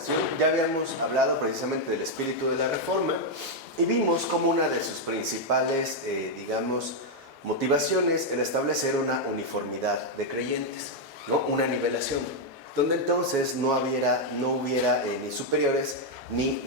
ocasión ya habíamos hablado precisamente del espíritu de la Reforma y vimos como una de sus principales, digamos, motivaciones el establecer una uniformidad de creyentes, ¿no? Una nivelación, donde entonces no hubiera ni superiores ni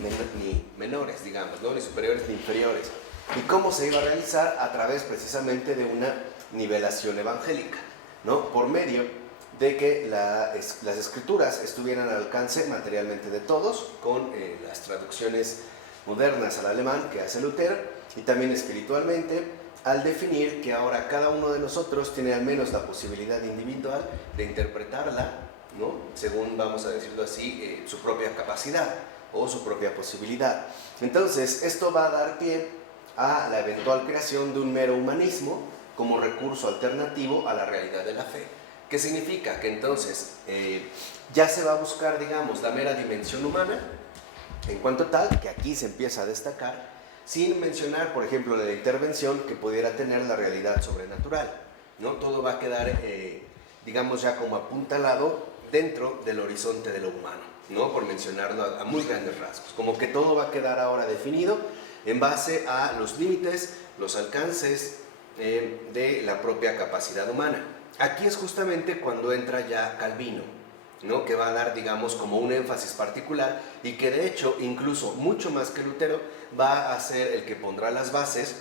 menores, digamos, ¿no? Ni superiores ni inferiores. ¿Y cómo se iba a realizar? A través precisamente de una nivelación evangélica, ¿no? Por medio de que las escrituras estuvieran al alcance materialmente de todos, con las traducciones modernas al alemán que hace Lutero, y también espiritualmente, al definir que ahora cada uno de nosotros tiene al menos la posibilidad individual de interpretarla, ¿no? Según, vamos a decirlo así, su propia capacidad o su propia posibilidad. Entonces, esto va a dar pie a la eventual creación de un mero humanismo como recurso alternativo a la realidad de la fe. ¿Qué significa? Que entonces ya se va a buscar, digamos, la mera dimensión humana, en cuanto tal, que aquí se empieza a destacar, sin mencionar, por ejemplo, la intervención que pudiera tener la realidad sobrenatural, ¿no? Todo va a quedar, digamos, ya como apuntalado dentro del horizonte de lo humano, ¿no? Por mencionarlo a muy grandes rasgos, como que todo va a quedar ahora definido en base a los límites, los alcances de la propia capacidad humana. Aquí es justamente cuando entra ya Calvino, ¿no? Que va a dar, digamos, como un énfasis particular y que de hecho, incluso mucho más que Lutero, va a ser el que pondrá las bases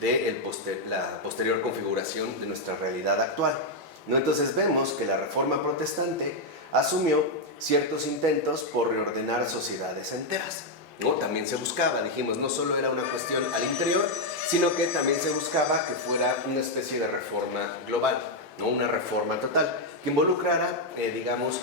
de la posterior configuración de nuestra realidad actual, ¿no? Entonces vemos que la Reforma Protestante asumió ciertos intentos por reordenar sociedades enteras, ¿no? También se buscaba, dijimos, no solo era una cuestión al interior, sino que también se buscaba que fuera una especie de reforma global, ¿no? Una reforma total, que involucrara, digamos,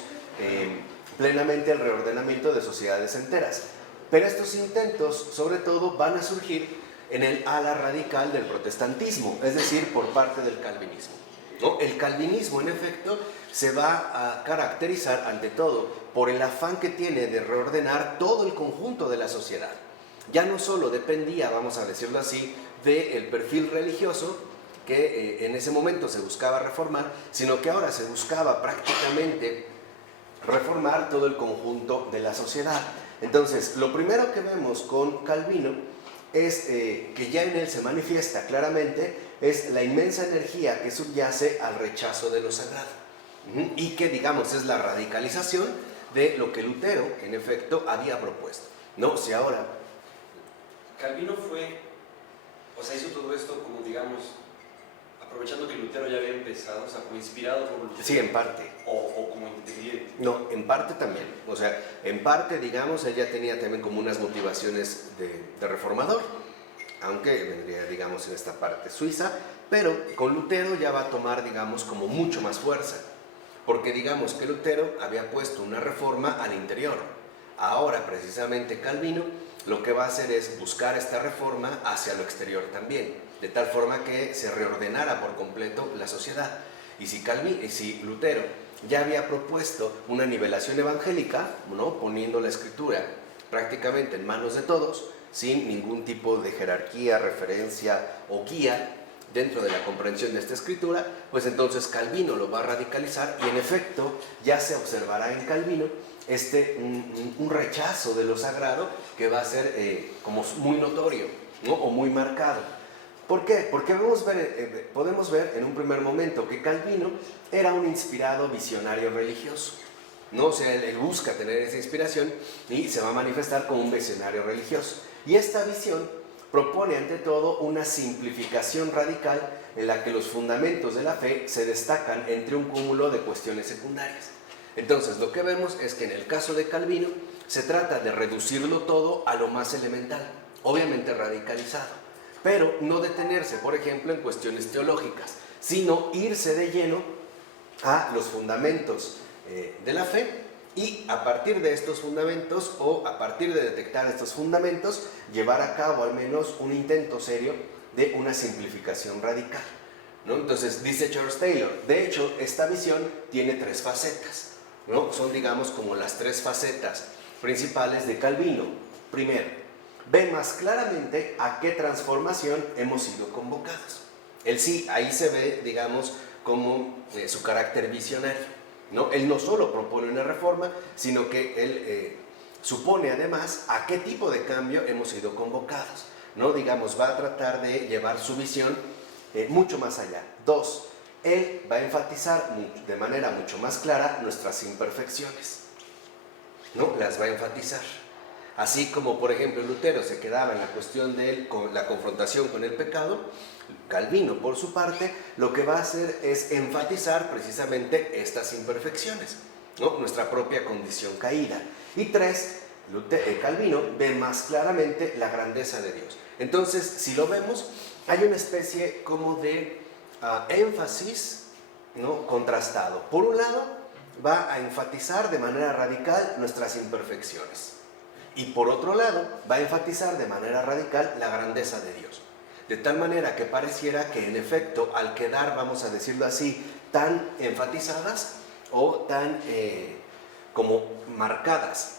plenamente el reordenamiento de sociedades enteras. Pero estos intentos, sobre todo, van a surgir en el ala radical del protestantismo, es decir, por parte del calvinismo, ¿no? El calvinismo, en efecto, se va a caracterizar, ante todo, por el afán que tiene de reordenar todo el conjunto de la sociedad. Ya no solo dependía, vamos a decirlo así, del perfil religioso que en ese momento se buscaba reformar, sino que ahora se buscaba prácticamente reformar todo el conjunto de la sociedad. Entonces, lo primero que vemos con Calvino es que ya en él se manifiesta claramente es la inmensa energía que subyace al rechazo de lo sagrado, y que, digamos, es la radicalización de lo que Lutero, en efecto, había propuesto, ¿no? Si ahora Calvino fue, o sea, hizo todo esto como, digamos, aprovechando que Lutero ya había empezado, o sea, como inspirado por Lutero. Sí, en parte. O como independiente. No, en parte también. O sea, en parte, digamos, ella tenía también como unas motivaciones de reformador, aunque vendría, digamos, en esta parte suiza, pero con Lutero ya va a tomar, digamos, como mucho más fuerza, porque digamos que Lutero había puesto una reforma al interior. Ahora, precisamente, Calvino lo que va a hacer es buscar esta reforma hacia lo exterior también, de tal forma que se reordenara por completo la sociedad. Y si Lutero ya había propuesto una nivelación evangélica, ¿no? Poniendo la escritura prácticamente en manos de todos, sin ningún tipo de jerarquía, referencia o guía dentro de la comprensión de esta escritura, pues entonces Calvino lo va a radicalizar y en efecto ya se observará en Calvino un rechazo de lo sagrado que va a ser como muy notorio, ¿no? O muy marcado. ¿Por qué? Porque podemos ver en un primer momento que Calvino era un inspirado visionario religioso, ¿no? O sea, él busca tener esa inspiración y se va a manifestar como un visionario religioso. Y esta visión propone ante todo una simplificación radical en la que los fundamentos de la fe se destacan entre un cúmulo de cuestiones secundarias. Entonces, lo que vemos es que en el caso de Calvino se trata de reducirlo todo a lo más elemental, obviamente radicalizado, pero no detenerse, por ejemplo, en cuestiones teológicas, sino irse de lleno a los fundamentos de la fe y a partir de estos fundamentos o a partir de detectar estos fundamentos, llevar a cabo al menos un intento serio de una simplificación radical, ¿no? Entonces, dice Charles Taylor, de hecho, esta visión tiene tres facetas, ¿no? Son, digamos, como las tres facetas principales de Calvino. Primero, ve más claramente a qué transformación hemos sido convocados. Él sí, ahí se ve, digamos, como su carácter visionario, ¿no? Él no solo propone una reforma, sino que él supone además a qué tipo de cambio hemos sido convocados, ¿no? Digamos, va a tratar de llevar su visión mucho más allá. 2, él va a enfatizar de manera mucho más clara nuestras imperfecciones, ¿no? Las va a enfatizar. Así como, por ejemplo, Lutero se quedaba en la cuestión de la confrontación con el pecado, Calvino, por su parte, lo que va a hacer es enfatizar precisamente estas imperfecciones, ¿no? Nuestra propia condición caída. Y 3, Calvino ve más claramente la grandeza de Dios. Entonces, si lo vemos, hay una especie como de énfasis, ¿no? Contrastado. Por un lado, va a enfatizar de manera radical nuestras imperfecciones. Y por otro lado, va a enfatizar de manera radical la grandeza de Dios. De tal manera que pareciera que en efecto, al quedar, vamos a decirlo así, tan enfatizadas o tan como marcadas,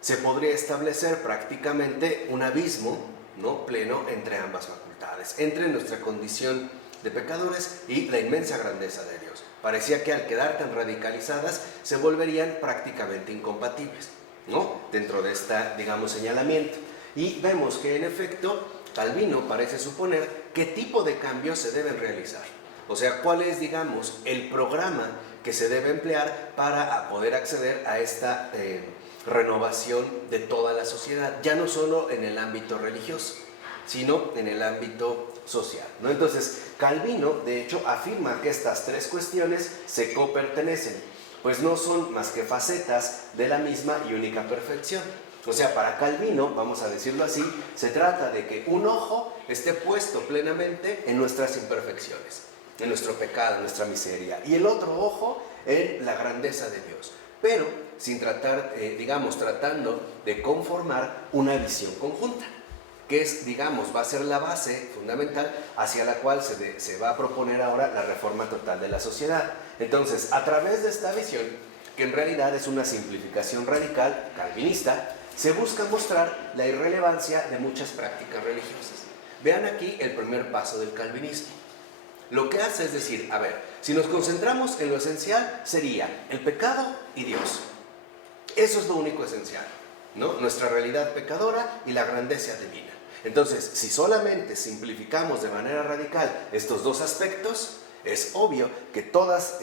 se podría establecer prácticamente un abismo, ¿no? Pleno entre ambas facultades, entre nuestra condición de pecadores y la inmensa grandeza de Dios. Parecía que al quedar tan radicalizadas se volverían prácticamente incompatibles, ¿no? Dentro de esta, digamos, señalamiento. Y vemos que en efecto Calvino parece suponer qué tipo de cambios se deben realizar. O sea, cuál es, digamos, el programa que se debe emplear para poder acceder a esta renovación de toda la sociedad, ya no solo en el ámbito religioso, sino en el ámbito social, ¿no? Entonces, Calvino, de hecho, afirma que estas tres cuestiones se copertenecen, pues no son más que facetas de la misma y única perfección. O sea, para Calvino, vamos a decirlo así, se trata de que un ojo esté puesto plenamente en nuestras imperfecciones, en nuestro pecado, en nuestra miseria, y el otro ojo en la grandeza de Dios, pero sin tratar, digamos, tratando de conformar una visión conjunta, que es, digamos, va a ser la base fundamental hacia la cual se va a proponer ahora la reforma total de la sociedad. Entonces, a través de esta visión, que en realidad es una simplificación radical calvinista, se busca mostrar la irrelevancia de muchas prácticas religiosas. Vean aquí el primer paso del calvinismo. Lo que hace es decir, a ver, si nos concentramos en lo esencial, sería el pecado y Dios. Eso es lo único esencial, ¿no? Nuestra realidad pecadora y la grandeza divina. Entonces, si solamente simplificamos de manera radical estos dos aspectos, es obvio que todas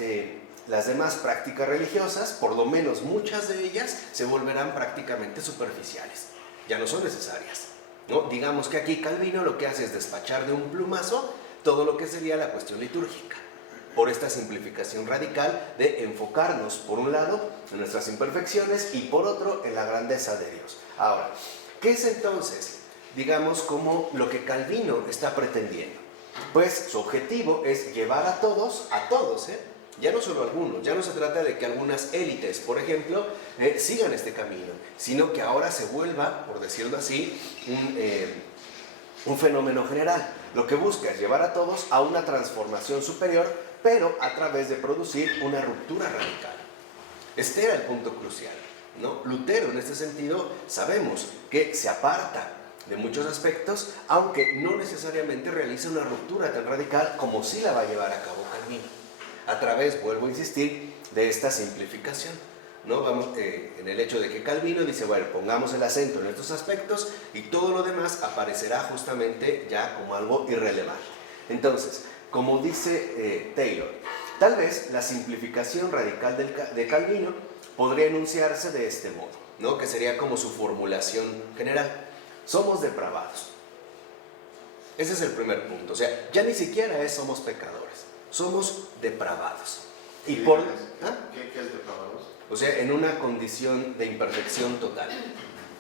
las demás prácticas religiosas, por lo menos muchas de ellas, se volverán prácticamente superficiales. Ya no son necesarias, ¿no? Digamos que aquí Calvino lo que hace es despachar de un plumazo todo lo que sería la cuestión litúrgica, por esta simplificación radical de enfocarnos, por un lado, en nuestras imperfecciones y por otro, en la grandeza de Dios. Ahora, ¿qué es entonces, digamos, como lo que Calvino está pretendiendo? Pues su objetivo es llevar a todos, ya no solo algunos, ya no se trata de que algunas élites, por ejemplo, sigan este camino, sino que ahora se vuelva, por decirlo así, un fenómeno general. Lo que busca es llevar a todos a una transformación superior, pero a través de producir una ruptura radical. Este era el punto crucial, ¿no? Lutero, en este sentido, sabemos que se aparta de muchos aspectos, aunque no necesariamente realiza una ruptura tan radical como sí la va a llevar a cabo Calvino, a través, vuelvo a insistir, de esta simplificación, ¿no? Vamos, en el hecho de que Calvino dice, bueno, pongamos el acento en estos aspectos y todo lo demás aparecerá justamente ya como algo irrelevante. Entonces, como dice Taylor, tal vez la simplificación radical de Calvino podría enunciarse de este modo, ¿no? Que sería como su formulación general. Somos depravados. Ese es el primer punto. O sea, ya ni siquiera somos pecadores, somos depravados. Y por... ¿Qué es depravados? O sea, en una condición de imperfección total,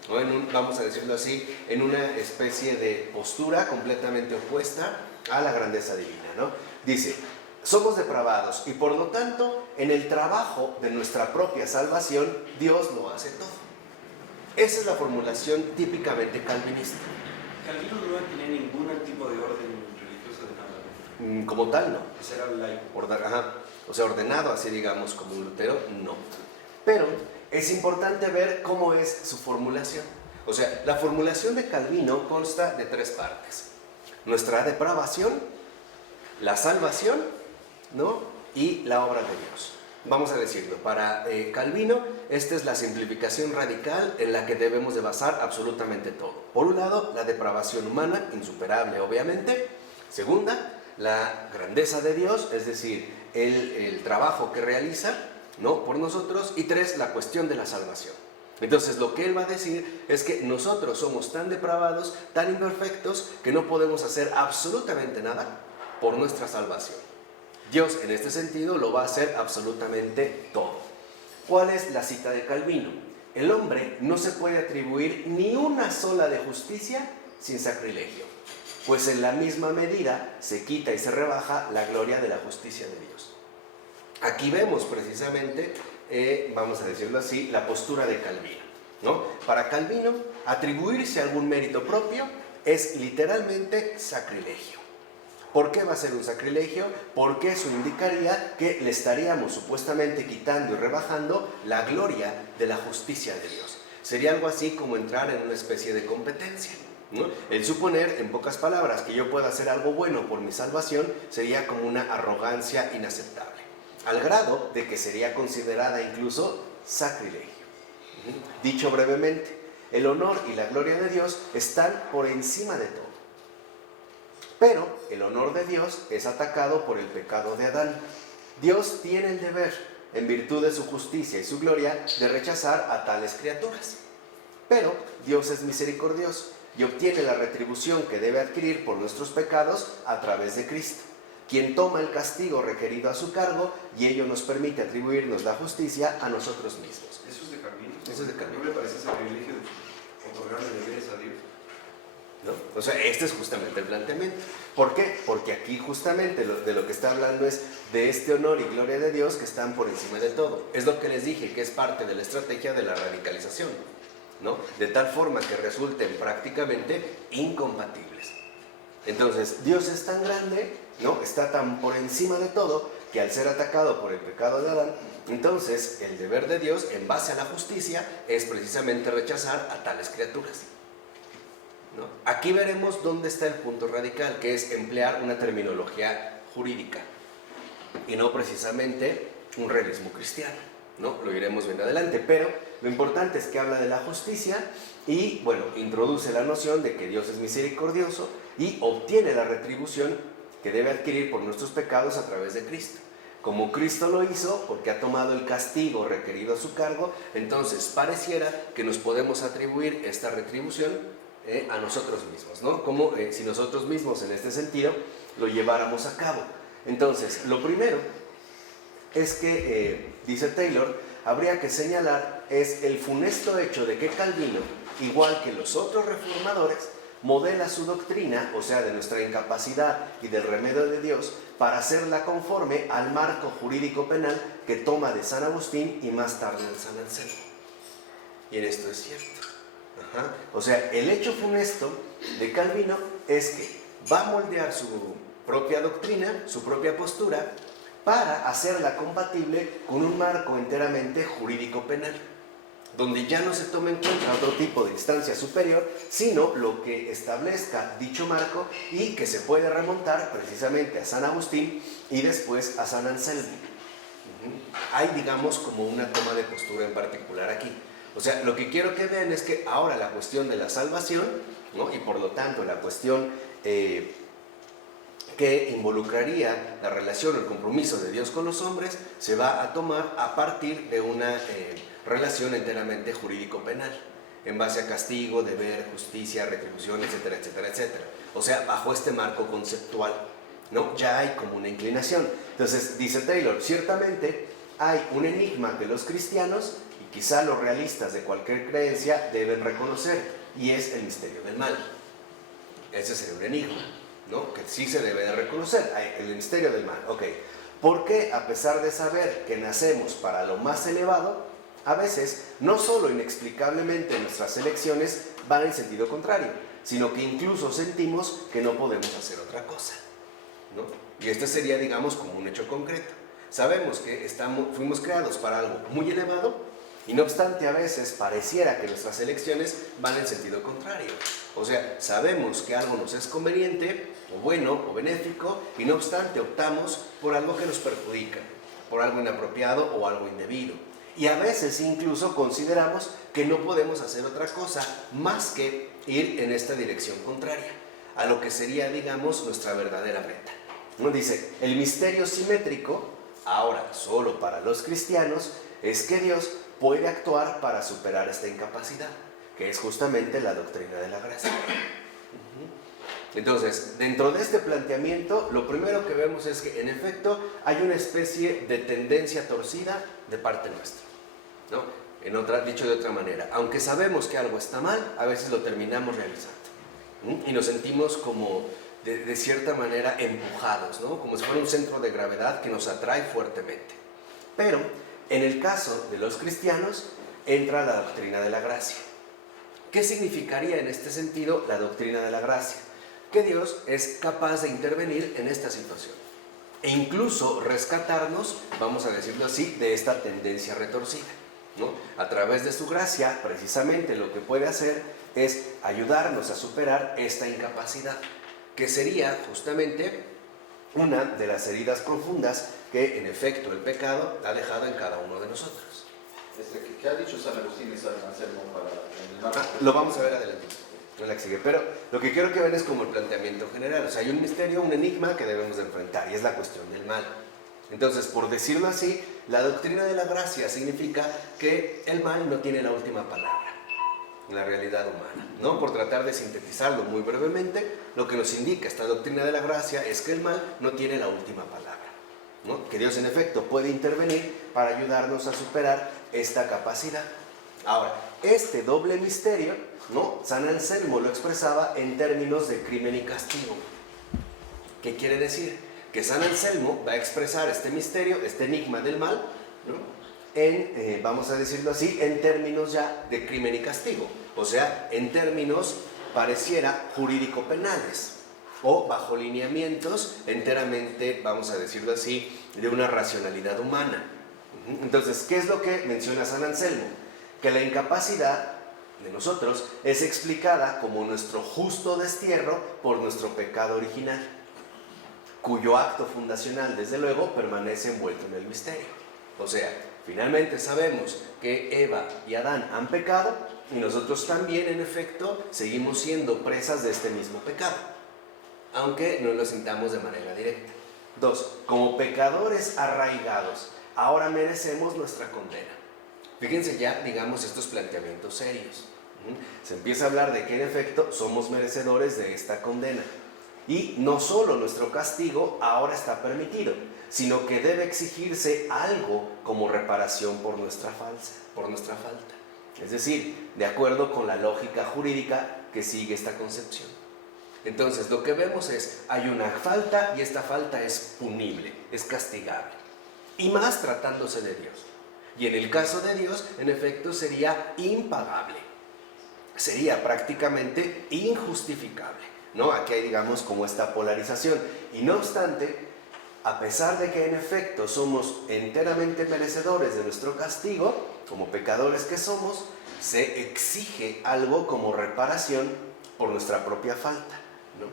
¿no? Vamos a decirlo así, en una especie de postura completamente opuesta a la grandeza divina, ¿no? Dice, somos depravados y por lo tanto, en el trabajo de nuestra propia salvación, Dios lo hace todo. Esa es la formulación típicamente calvinista. Calvino no tenía ningún tipo de orden religioso de nada, ¿no? Como tal, no. Pues era laico. O sea, ordenado así, digamos, como un Lutero, no. Pero es importante ver cómo es su formulación. O sea, la formulación de Calvino consta de tres partes. Nuestra depravación, la salvación, ¿no? Y la obra de Dios. Vamos a decirlo, para Calvino, esta es la simplificación radical en la que debemos de basar absolutamente todo. Por un lado, la depravación humana, insuperable obviamente. Segunda, la grandeza de Dios, es decir, el trabajo que realiza, ¿no?, por nosotros. Y tres, la cuestión de la salvación. Entonces lo que él va a decir es que nosotros somos tan depravados, tan imperfectos, que no podemos hacer absolutamente nada por nuestra salvación. Dios en este sentido lo va a hacer absolutamente todo. ¿Cuál es la cita de Calvino? El hombre no se puede atribuir ni una sola de justicia sin sacrilegio, pues en la misma medida se quita y se rebaja la gloria de la justicia de Dios. Aquí vemos precisamente, vamos a decirlo así, la postura de Calvino, ¿no? Para Calvino, atribuirse algún mérito propio es literalmente sacrilegio. ¿Por qué va a ser un sacrilegio? Porque eso indicaría que le estaríamos supuestamente quitando y rebajando la gloria de la justicia de Dios. Sería algo así como entrar en una especie de competencia, ¿no? El suponer, en pocas palabras, que yo pueda hacer algo bueno por mi salvación sería como una arrogancia inaceptable, al grado de que sería considerada incluso sacrilegio. Dicho brevemente, el honor y la gloria de Dios están por encima de todo. Pero el honor de Dios es atacado por el pecado de Adán. Dios tiene el deber, en virtud de su justicia y su gloria, de rechazar a tales criaturas. Pero Dios es misericordioso y obtiene la retribución que debe adquirir por nuestros pecados a través de Cristo, quien toma el castigo requerido a su cargo, y ello nos permite atribuirnos la justicia a nosotros mismos. Eso es de Calvino. Eso es de Calvino. ¿No le parece sacrilegio de otorgarle deberes a Dios? ¿No? O sea, este es justamente el planteamiento. ¿Por qué? Porque aquí justamente de lo que está hablando es de este honor y gloria de Dios que están por encima de todo. Es lo que les dije, que es parte de la estrategia de la radicalización, ¿no? De tal forma que resulten prácticamente incompatibles. Entonces, Dios es tan grande, ¿no?, está tan por encima de todo, que al ser atacado por el pecado de Adán, entonces el deber de Dios en base a la justicia es precisamente rechazar a tales criaturas, ¿no? Aquí veremos dónde está el punto radical, que es emplear una terminología jurídica y no precisamente un realismo cristiano, ¿no? Lo iremos viendo adelante, pero lo importante es que habla de la justicia y, bueno, introduce la noción de que Dios es misericordioso y obtiene la retribución que debe adquirir por nuestros pecados a través de Cristo. Como Cristo lo hizo, porque ha tomado el castigo requerido a su cargo, entonces pareciera que nos podemos atribuir esta retribución a nosotros mismos, ¿no? Como si nosotros mismos en este sentido lo lleváramos a cabo. Entonces, lo primero es que, dice Taylor, habría que señalar es el funesto hecho de que Calvino, igual que los otros reformadores, modela su doctrina, o sea, de nuestra incapacidad y del remedio de Dios, para hacerla conforme al marco jurídico penal que toma de San Agustín y más tarde de San Anselmo. Y en esto es cierto. O sea, el hecho funesto de Calvino es que va a moldear su propia doctrina, su propia postura, para hacerla compatible con un marco enteramente jurídico penal, donde ya no se toma en cuenta otro tipo de instancia superior, sino lo que establezca dicho marco y que se puede remontar precisamente a San Agustín y después a San Anselmo. Hay, digamos, como una toma de postura en particular aquí. O sea, lo que quiero que vean es que ahora la cuestión de la salvación, ¿no?, y por lo tanto la cuestión que involucraría la relación o el compromiso de Dios con los hombres, se va a tomar a partir de una relación enteramente jurídico-penal, en base a castigo, deber, justicia, retribución, etcétera, etcétera, etcétera. O sea, bajo este marco conceptual, ¿no? Ya hay como una inclinación. Entonces, dice Taylor, ciertamente hay un enigma que los cristianos y quizá los realistas de cualquier creencia deben reconocer, y es el misterio del mal. Ese sería un enigma, ¿no?, que sí se debe de reconocer, el misterio del mal. Ok, ¿por qué, a pesar de saber que nacemos para lo más elevado, a veces no solo inexplicablemente nuestras elecciones van en sentido contrario, sino que incluso sentimos que no podemos hacer otra cosa, ¿no? Y este sería, digamos, como un hecho concreto. Sabemos que fuimos creados para algo muy elevado, y no obstante a veces pareciera que nuestras elecciones van en sentido contrario. O sea, sabemos que algo nos es conveniente, o bueno, o benéfico, y no obstante optamos por algo que nos perjudica. por algo inapropiado o algo indebido. Y a veces incluso consideramos que no podemos hacer otra cosa más que ir en esta dirección contraria a lo que sería, digamos, nuestra verdadera meta. Uno dice, el misterio simétrico, ahora solo para los cristianos, es que Dios puede actuar para superar esta incapacidad, que es justamente la doctrina de la gracia. Entonces, dentro de este planteamiento, lo primero que vemos es que, en efecto, hay una especie de tendencia torcida de parte nuestra, ¿no? Dicho de otra manera, aunque sabemos que algo está mal, a veces lo terminamos realizando. Y nos sentimos como, de cierta manera, empujados, ¿no? Como si fuera un centro de gravedad que nos atrae fuertemente. Pero, en el caso de los cristianos, entra la doctrina de la gracia. ¿Qué significaría en este sentido la doctrina de la gracia? Que Dios es capaz de intervenir en esta situación e incluso rescatarnos, vamos a decirlo así, de esta tendencia retorcida, ¿no? A través de su gracia, precisamente lo que puede hacer es ayudarnos a superar esta incapacidad, que sería justamente una de las heridas profundas que en efecto el pecado ha dejado en cada uno de nosotros. ¿Qué ha dicho San Agustín y San Anselmo para el marco? Lo vamos a ver adelante, no la que sigue, pero lo que quiero que vean es como el planteamiento general. O sea, hay un misterio, un enigma que debemos de enfrentar, y es la cuestión del mal. Entonces, por decirlo así, la doctrina de la gracia significa que el mal no tiene la última palabra en la realidad humana, ¿no? Por tratar de sintetizarlo muy brevemente, lo que nos indica esta doctrina de la gracia es que el mal no tiene la última palabra, ¿no? Que Dios en efecto puede intervenir para ayudarnos a superar esta capacidad. Ahora, este doble misterio, ¿no? San Anselmo lo expresaba en términos de crimen y castigo. ¿Qué quiere decir? Que San Anselmo va a expresar este misterio, este enigma del mal, ¿no? Vamos a decirlo así, en términos ya de crimen y castigo, o sea, en términos, pareciera, jurídico-penales, o bajo lineamientos enteramente, vamos a decirlo así, de una racionalidad humana. Entonces, ¿qué es lo que menciona San Anselmo? Que la incapacidad de nosotros es explicada como nuestro justo destierro por nuestro pecado original, cuyo acto fundacional, desde luego, permanece envuelto en el misterio. O sea, finalmente sabemos que Eva y Adán han pecado y nosotros también, en efecto, seguimos siendo presas de este mismo pecado, aunque no lo sintamos de manera directa. 2. Como pecadores arraigados, ahora merecemos nuestra condena. Fíjense ya, digamos, estos planteamientos serios. Se empieza a hablar de que, en efecto, somos merecedores de esta condena. Y no solo nuestro castigo ahora está permitido, sino que debe exigirse algo como reparación por nuestra falta. Es decir, de acuerdo con la lógica jurídica que sigue esta concepción. Entonces, lo que vemos es, hay una falta y esta falta es punible, es castigable. Y más tratándose de Dios. Y en el caso de Dios, en efecto, sería impagable. Sería prácticamente injustificable, ¿no? Aquí hay, digamos, como esta polarización. Y no obstante, a pesar de que en efecto somos enteramente merecedores de nuestro castigo, como pecadores que somos, se exige algo como reparación por nuestra propia falta, ¿no?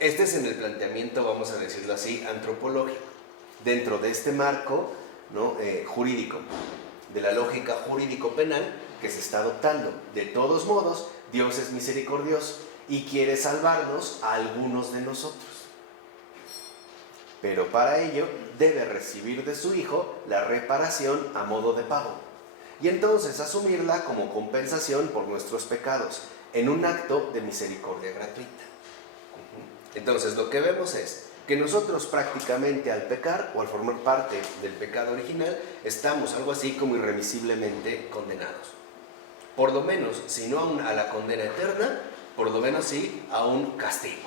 Este es en el planteamiento, vamos a decirlo así, antropológico, dentro de este marco, ¿no? Jurídico, de la lógica jurídico-penal que se está adoptando. De todos modos, Dios es misericordioso y quiere salvarnos a algunos de nosotros. Pero para ello debe recibir de su Hijo la reparación a modo de pago y entonces asumirla como compensación por nuestros pecados en un acto de misericordia gratuita. Entonces lo que vemos es que nosotros prácticamente al pecar o al formar parte del pecado original estamos algo así como irremisiblemente condenados. Por lo menos, si no a la condena eterna, por lo menos sí a un castigo,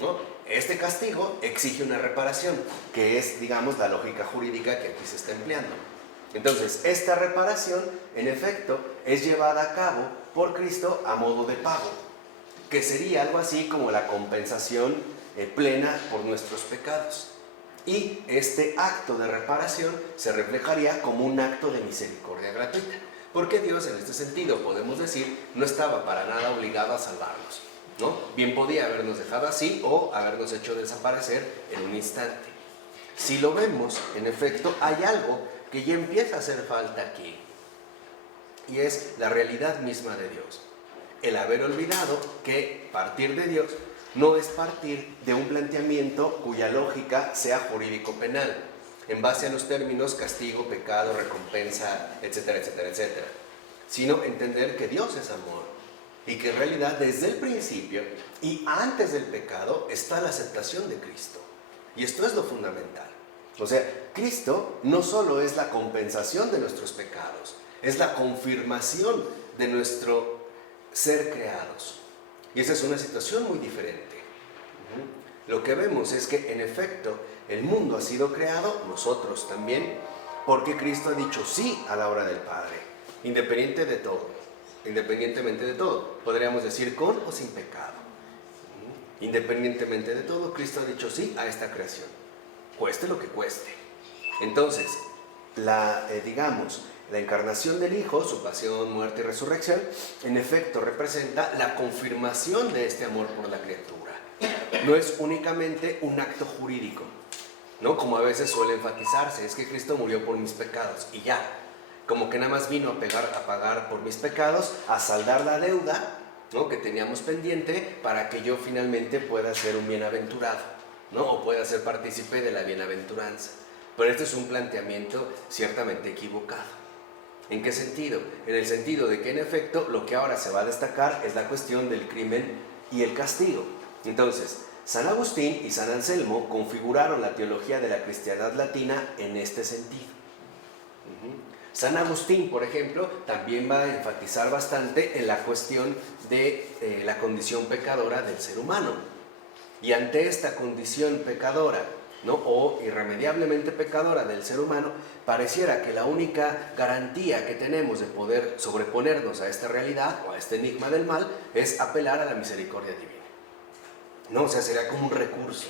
¿no? Este castigo exige una reparación, que es, digamos, la lógica jurídica que aquí se está empleando. Entonces, esta reparación, en efecto, es llevada a cabo por Cristo a modo de pago, que sería algo así como la compensación plena por nuestros pecados. Y este acto de reparación se reflejaría como un acto de misericordia gratuita, porque Dios, en este sentido, podemos decir, no estaba para nada obligado a salvarnos, ¿no? Bien podía habernos dejado así o habernos hecho desaparecer en un instante. si lo vemos, en efecto, hay algo que ya empieza a hacer falta aquí, y es la realidad misma de Dios. El haber olvidado que partir de Dios no es partir de un planteamiento cuya lógica sea jurídico-penal, en base a los términos castigo, pecado, recompensa, etcétera, etcétera, etcétera, sino entender que Dios es amor y que en realidad desde el principio y antes del pecado está la aceptación de Cristo. Y esto es lo fundamental. O sea, Cristo no solo es la compensación de nuestros pecados, es la confirmación de nuestro ser creados. Y esa es una situación muy diferente. Lo que vemos es que en efecto el mundo ha sido creado, nosotros también, porque Cristo ha dicho sí a la obra del Padre, independientemente de todo, podríamos decir con o sin pecado. Independientemente de todo, Cristo ha dicho sí a esta creación, cueste lo que cueste. Entonces, la encarnación del Hijo, su pasión, muerte y resurrección, en efecto representa la confirmación de este amor por la criatura. No es únicamente un acto jurídico, ¿no? Como a veces suele enfatizarse, es que Cristo murió por mis pecados y ya, como que nada más vino a pagar por mis pecados, a saldar la deuda, ¿no?, que teníamos pendiente para que yo finalmente pueda ser un bienaventurado, ¿no?, o pueda ser partícipe de la bienaventuranza. Pero este es un planteamiento ciertamente equivocado. ¿En qué sentido? En el sentido de que en efecto lo que ahora se va a destacar es la cuestión del crimen y el castigo. Entonces, San Agustín y San Anselmo configuraron la teología de la cristiandad latina en este sentido. San Agustín, por ejemplo, también va a enfatizar bastante en la cuestión de la condición pecadora del ser humano. Y ante esta condición pecadora, ¿no?, o irremediablemente pecadora del ser humano, pareciera que la única garantía que tenemos de poder sobreponernos a esta realidad o a este enigma del mal es apelar a la misericordia divina. ¿No? O sea, sería como un recurso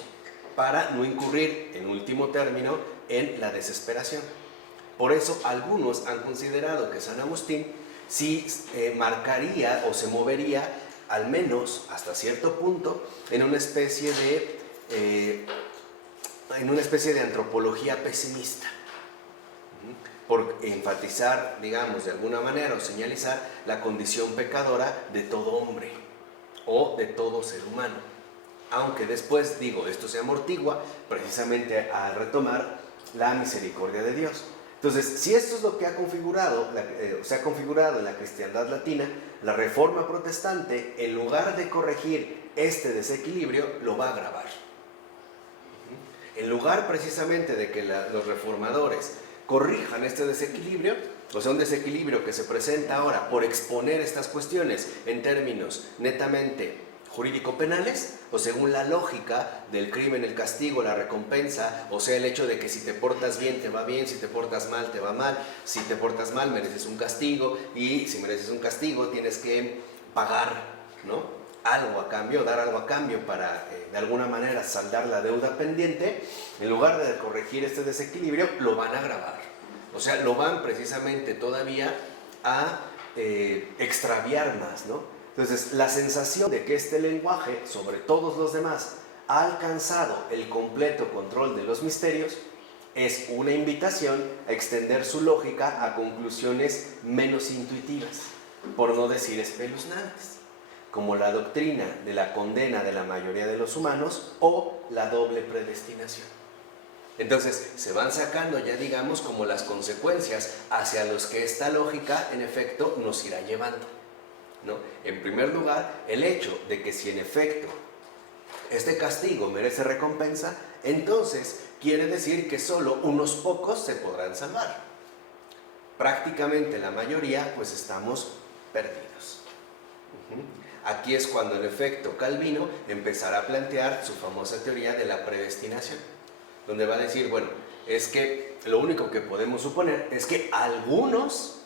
para no incurrir, en último término, en la desesperación. Por eso algunos han considerado que San Agustín sí marcaría o se movería, al menos hasta cierto punto, en una especie de antropología pesimista, por enfatizar, digamos, de alguna manera o señalizar la condición pecadora de todo hombre o de todo ser humano. Aunque después, esto se amortigua precisamente al retomar la misericordia de Dios. Entonces, si esto es lo que se ha configurado en la cristiandad latina, la Reforma protestante, en lugar de corregir este desequilibrio, lo va a agravar. En lugar precisamente de que los reformadores corrijan este desequilibrio, o sea, un desequilibrio que se presenta ahora por exponer estas cuestiones en términos netamente jurídico-penales, o según la lógica del crimen, el castigo, la recompensa, o sea, el hecho de que si te portas bien te va bien, si te portas mal te va mal, si te portas mal mereces un castigo, y si mereces un castigo tienes que pagar, ¿no?, algo a cambio, dar algo a cambio para de alguna manera saldar la deuda pendiente. En lugar de corregir este desequilibrio, lo van a agravar. O sea, lo van precisamente todavía a extraviar más, ¿no? Entonces, la sensación de que este lenguaje, sobre todos los demás, ha alcanzado el completo control de los misterios, es una invitación a extender su lógica a conclusiones menos intuitivas, por no decir espeluznantes, como la doctrina de la condena de la mayoría de los humanos o la doble predestinación. Entonces, se van sacando ya, digamos, como las consecuencias hacia los que esta lógica, en efecto, nos irá llevando, ¿no? En primer lugar, el hecho de que si en efecto este castigo merece recompensa, entonces quiere decir que solo unos pocos se podrán salvar. Prácticamente la mayoría, pues estamos perdidos. Aquí es cuando en efecto Calvino empezará a plantear su famosa teoría de la predestinación, donde va a decir, bueno, es que lo único que podemos suponer es que algunos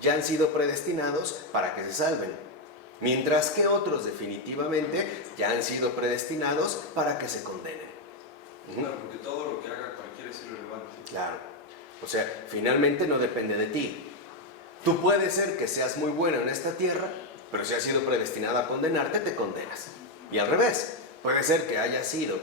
ya han sido predestinados para que se salven, mientras que otros definitivamente ya han sido predestinados para que se condenen. Claro, porque todo lo que haga cualquiera es irrelevante. Claro, o sea, finalmente no depende de ti. Tú puedes ser que seas muy bueno en esta tierra, pero si has sido predestinado a condenarte, te condenas. Y al revés, puede ser que hayas sido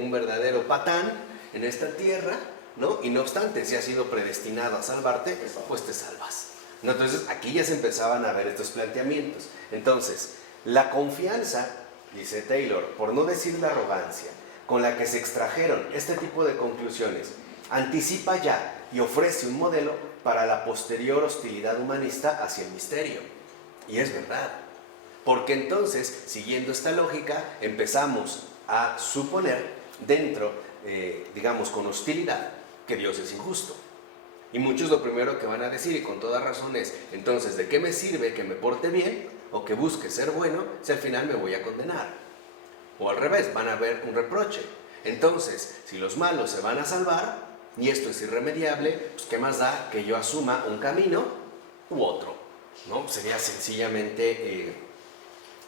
un verdadero patán en esta tierra, ¿no? Y no obstante, si has sido predestinado a salvarte, pues te salvas, ¿no? Entonces aquí ya se empezaban a ver estos planteamientos. Entonces, la confianza, dice Taylor, por no decir la arrogancia, con la que se extrajeron este tipo de conclusiones, anticipa ya y ofrece un modelo para la posterior hostilidad humanista hacia el misterio. Y es verdad, porque entonces, siguiendo esta lógica, empezamos a suponer dentro, digamos, con hostilidad, que Dios es injusto. Y muchos lo primero que van a decir, y con toda razón, es: entonces, ¿de qué me sirve que me porte bien o que busque ser bueno si al final me voy a condenar? O al revés, van a ver un reproche. Entonces, si los malos se van a salvar y esto es irremediable, pues ¿qué más da que yo asuma un camino u otro? ¿No? Sería sencillamente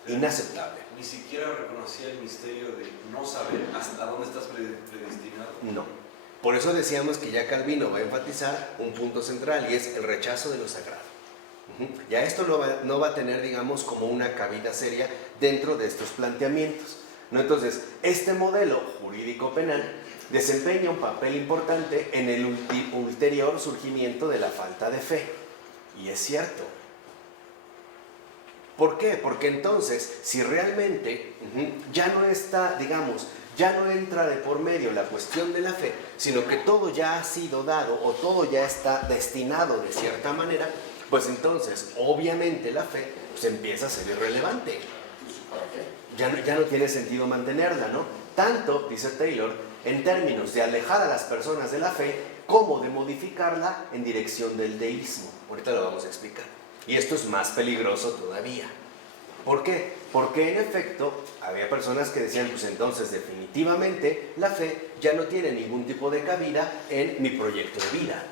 inaceptable. Ni siquiera reconocía el misterio de no saber hasta dónde estás predestinado. No. Por eso decíamos que ya Calvino va a enfatizar un punto central, y es el rechazo de lo sagrado. Ya esto no va a tener, digamos, como una cabida seria dentro de estos planteamientos, ¿no? Entonces, este modelo jurídico penal desempeña un papel importante en el ulterior surgimiento de la falta de fe. Y es cierto. ¿Por qué? Porque entonces, si realmente ya no está, digamos, ya no entra de por medio la cuestión de la fe, sino que todo ya ha sido dado o todo ya está destinado de cierta manera, pues entonces, obviamente la fe pues empieza a ser irrelevante. Ya no tiene sentido mantenerla, ¿no? Tanto, dice Taylor, en términos de alejar a las personas de la fe, como de modificarla en dirección del deísmo. Ahorita lo vamos a explicar. Y esto es más peligroso todavía. ¿Por qué? Porque en efecto había personas que decían, pues entonces definitivamente la fe ya no tiene ningún tipo de cabida en mi proyecto de vida,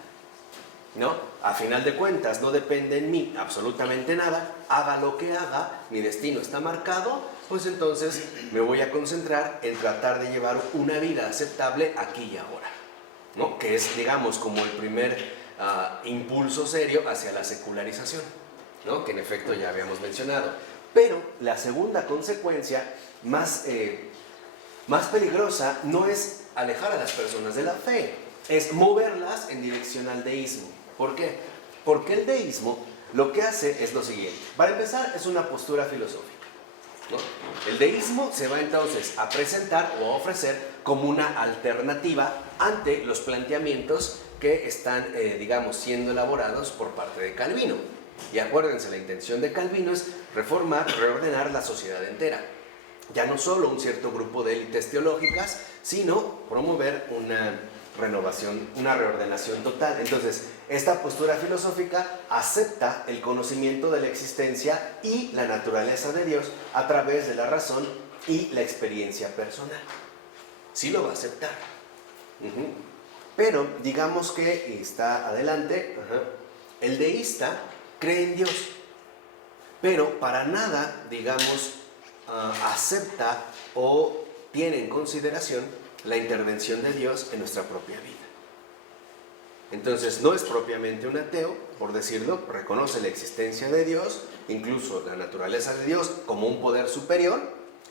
¿no? A final de cuentas no depende en mí absolutamente nada, haga lo que haga, mi destino está marcado, pues entonces me voy a concentrar en tratar de llevar una vida aceptable aquí y ahora, ¿no? Que es, digamos, como el primer impulso serio hacia la secularización, ¿no? Que en efecto ya habíamos mencionado. Pero la segunda consecuencia más peligrosa no es alejar a las personas de la fe, es moverlas en dirección al deísmo. ¿Por qué? Porque el deísmo lo que hace es lo siguiente. Para empezar, es una postura filosófica, ¿no? El deísmo se va entonces a presentar o a ofrecer como una alternativa ante los planteamientos que están, digamos, siendo elaborados por parte de Calvino. Y acuérdense, la intención de Calvino es reformar, reordenar la sociedad entera. Ya no solo un cierto grupo de élites teológicas, sino promover una renovación, una reordenación total. Entonces, esta postura filosófica acepta el conocimiento de la existencia y la naturaleza de Dios a través de la razón y la experiencia personal. Sí lo va a aceptar. Pero digamos que está adelante, el deísta cree en Dios, pero para nada, digamos, acepta o tiene en consideración la intervención de Dios en nuestra propia vida. Entonces no es propiamente un ateo, por decirlo, reconoce la existencia de Dios, incluso la naturaleza de Dios como un poder superior,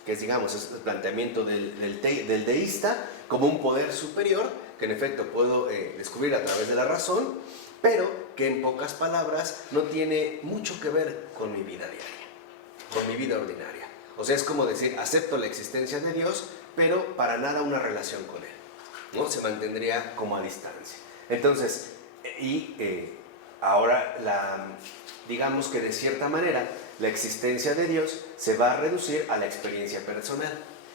que es, digamos, es el planteamiento del deísta, como un poder superior, que en efecto puedo descubrir a través de la razón, pero que en pocas palabras no tiene mucho que ver con mi vida diaria, con mi vida ordinaria. O sea, es como decir, acepto la existencia de Dios, pero para nada una relación con Él, ¿no? Se mantendría como a distancia. Entonces, ahora, digamos que de cierta manera, la existencia de Dios se va a reducir a la experiencia personal.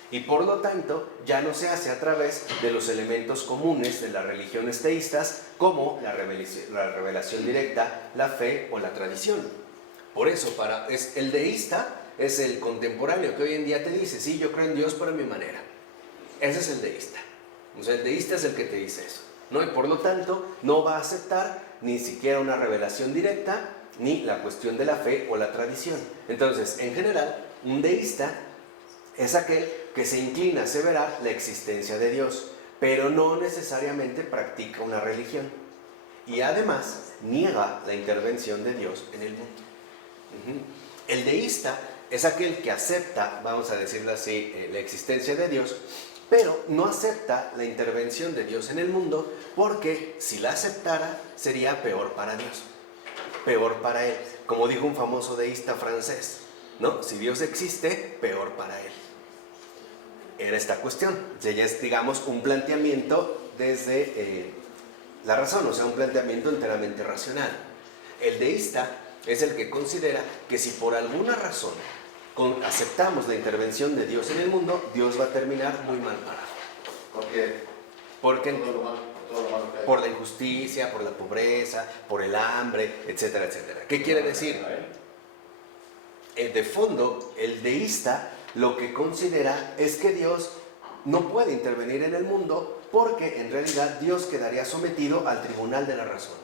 Y por lo tanto, ya no se hace a través de los elementos comunes de las religiones teístas, como la revelación directa, la fe o la tradición. Por eso, el deísta es el contemporáneo que hoy en día te dice, sí, yo creo en Dios, pero a mi manera. Ese es el deísta. O sea, el deísta es el que te dice eso, ¿no? Y por lo tanto, no va a aceptar ni siquiera una revelación directa, ni la cuestión de la fe o la tradición. Entonces, en general, un deísta es aquel que se inclina a aseverar la existencia de Dios, pero no necesariamente practica una religión. Y además, niega la intervención de Dios en el mundo. El deísta es aquel que acepta, vamos a decirlo así, la existencia de Dios, pero no acepta la intervención de Dios en el mundo porque si la aceptara sería peor para Dios, peor para él. Como dijo un famoso deísta francés, ¿no? Si Dios existe, peor para él. Era esta cuestión. Ya es, digamos, un planteamiento desde la razón, o sea, un planteamiento enteramente racional. El deísta es el que considera que si por alguna razón aceptamos la intervención de Dios en el mundo, Dios va a terminar muy mal parado. Porque por la injusticia, por la pobreza, por el hambre, etcétera, etcétera. ¿Qué quiere decir? De fondo, el deísta lo que considera es que Dios no puede intervenir en el mundo porque en realidad Dios quedaría sometido al tribunal de la razón.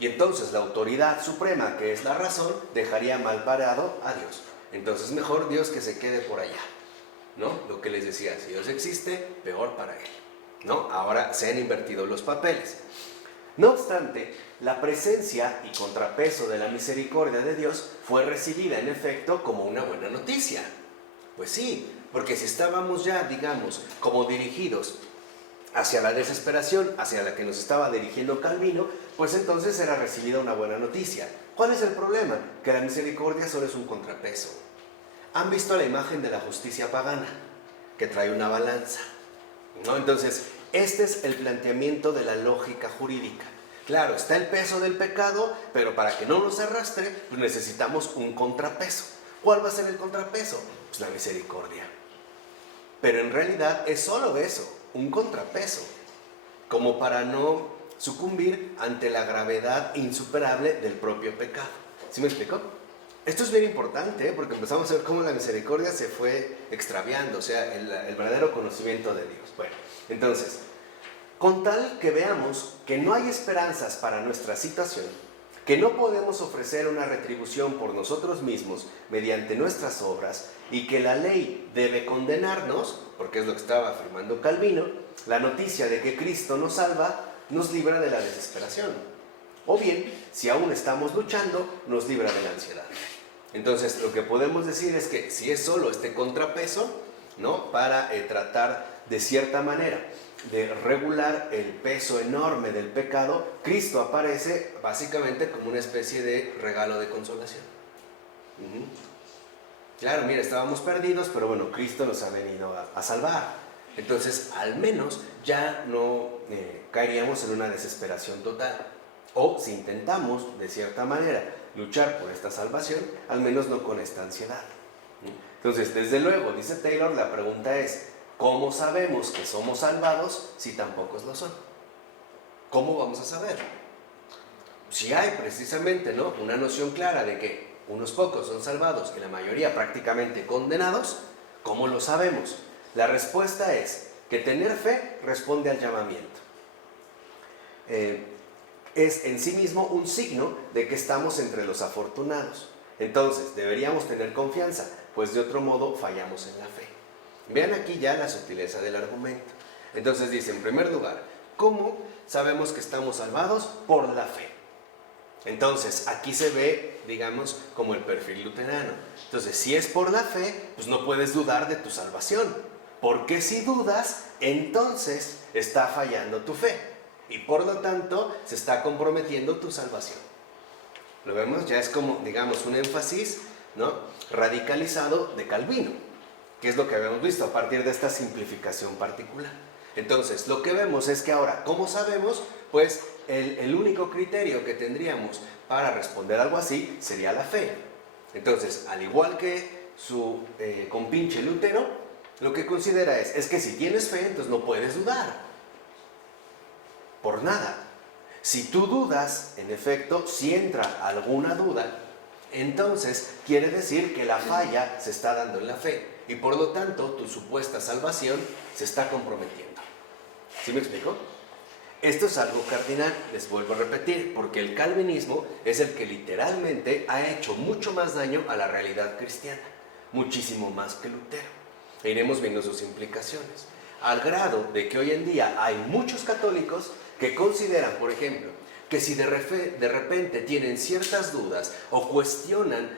Y entonces la autoridad suprema, que es la razón, dejaría mal parado a Dios. Entonces mejor Dios que se quede por allá, ¿no? Lo que les decía, si Dios existe, peor para él, ¿no? Ahora se han invertido los papeles. No obstante, la presencia y contrapeso de la misericordia de Dios fue recibida en efecto como una buena noticia. Pues sí, porque si estábamos ya, digamos, como dirigidos hacia la desesperación, hacia la que nos estaba dirigiendo Calvino, pues entonces era recibida una buena noticia. ¿Cuál es el problema? Que la misericordia solo es un contrapeso. ¿Han visto la imagen de la justicia pagana? Que trae una balanza, ¿no? Entonces, este es el planteamiento de la lógica jurídica. Claro, está el peso del pecado, pero para que no nos arrastre, pues necesitamos un contrapeso. ¿Cuál va a ser el contrapeso? Pues la misericordia. Pero en realidad es solo eso, un contrapeso, como para no sucumbir ante la gravedad insuperable del propio pecado. ¿Sí me explico? Esto es bien importante, porque empezamos a ver cómo la misericordia se fue extraviando, o sea, el verdadero conocimiento de Dios. Bueno, entonces, con tal que veamos que no hay esperanzas para nuestra situación, que no podemos ofrecer una retribución por nosotros mismos mediante nuestras obras y que la ley debe condenarnos, porque es lo que estaba afirmando Calvino, la noticia de que Cristo nos salva nos libra de la desesperación. O bien, si aún estamos luchando, nos libra de la ansiedad. Entonces, lo que podemos decir es que si es solo este contrapeso, ¿no? Para tratar de cierta manera de regular el peso enorme del pecado, Cristo aparece básicamente como una especie de regalo de consolación. Claro, mira, estábamos perdidos, pero bueno, Cristo nos ha venido a salvar. Entonces, al menos ya no caeríamos en una desesperación total. O si intentamos, de cierta manera, luchar por esta salvación, al menos no con esta ansiedad. Entonces, desde luego, dice Taylor, la pregunta es, ¿cómo sabemos que somos salvados si tan pocos lo son? ¿Cómo vamos a saber? Si hay precisamente, ¿no?, una noción clara de que unos pocos son salvados y la mayoría prácticamente condenados, ¿cómo lo sabemos? La respuesta es que tener fe responde al llamamiento. Es en sí mismo un signo de que estamos entre los afortunados. Entonces, deberíamos tener confianza, pues de otro modo fallamos en la fe. Vean aquí ya la sutileza del argumento. Entonces dice, en primer lugar, ¿cómo sabemos que estamos salvados? Por la fe. Entonces, aquí se ve, digamos, como el perfil luterano. Entonces, si es por la fe, pues no puedes dudar de tu salvación. Porque si dudas, entonces está fallando tu fe. Y por lo tanto, se está comprometiendo tu salvación. ¿Lo vemos? Ya es como, digamos, un énfasis, ¿no?, radicalizado de Calvino, que es lo que habíamos visto a partir de esta simplificación particular. Entonces, lo que vemos es que ahora, ¿cómo sabemos? Pues el único criterio que tendríamos para responder algo así sería la fe. Entonces, al igual que su compinche Lutero, lo que considera es que si tienes fe, entonces no puedes dudar. Por nada. Si tú dudas, en efecto, si entra alguna duda, entonces quiere decir que la falla se está dando en la fe y por lo tanto tu supuesta salvación se está comprometiendo. ¿Sí me explico? Esto es algo cardinal, les vuelvo a repetir, porque el calvinismo es el que literalmente ha hecho mucho más daño a la realidad cristiana, muchísimo más que Lutero. E iremos viendo sus implicaciones, al grado de que hoy en día hay muchos católicos que consideran, por ejemplo, que si de repente tienen ciertas dudas o cuestionan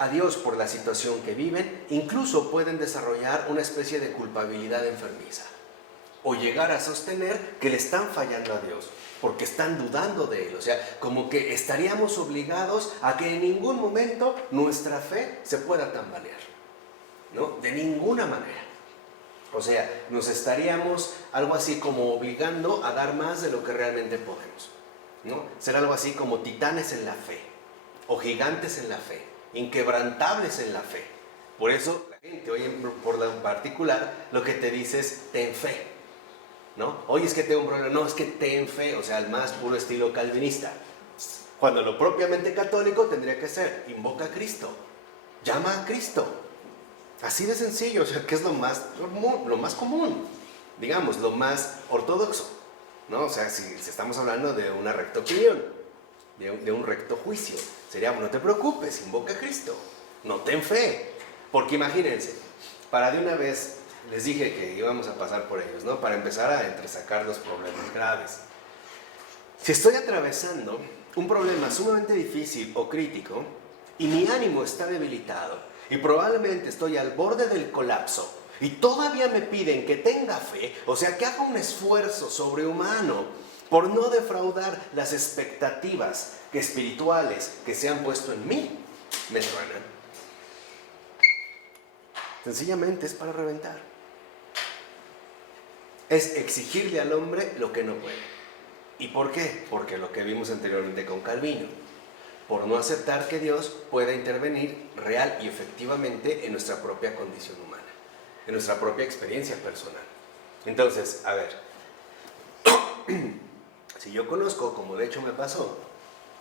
a Dios por la situación que viven, incluso pueden desarrollar una especie de culpabilidad enfermiza o llegar a sostener que le están fallando a Dios porque están dudando de Él. O sea, como que estaríamos obligados a que en ningún momento nuestra fe se pueda tambalear, ¿no? De ninguna manera. O sea, nos estaríamos algo así como obligando a dar más de lo que realmente podemos, ¿no? Ser algo así como titanes en la fe, o gigantes en la fe, inquebrantables en la fe. Por eso la gente hoy por lo particular lo que te dice es ten fe, ¿no? Oye, es que tengo un problema. No, es que ten fe, o sea, el más puro estilo calvinista. Cuando lo propiamente católico tendría que ser invoca a Cristo, llama a Cristo. Así de sencillo, o sea, que es lo más común, digamos, lo más ortodoxo, ¿no? O sea, si estamos hablando de una recta opinión, de un recto juicio, sería, no te preocupes, invoca a Cristo, no ten fe, porque imagínense, para de una vez, les dije que íbamos a pasar por ellos, ¿no? Para empezar a entresacar los problemas graves. Si estoy atravesando un problema sumamente difícil o crítico, y mi ánimo está debilitado, y probablemente estoy al borde del colapso y todavía me piden que tenga fe, o sea, que haga un esfuerzo sobrehumano por no defraudar las expectativas espirituales que se han puesto en mí, me truenan. Sencillamente es para reventar. Es exigirle al hombre lo que no puede. ¿Y por qué? Porque lo que vimos anteriormente con Calvino, por no aceptar que Dios pueda intervenir real y efectivamente en nuestra propia condición humana, en nuestra propia experiencia personal. Entonces, a ver, si yo conozco, como de hecho me pasó,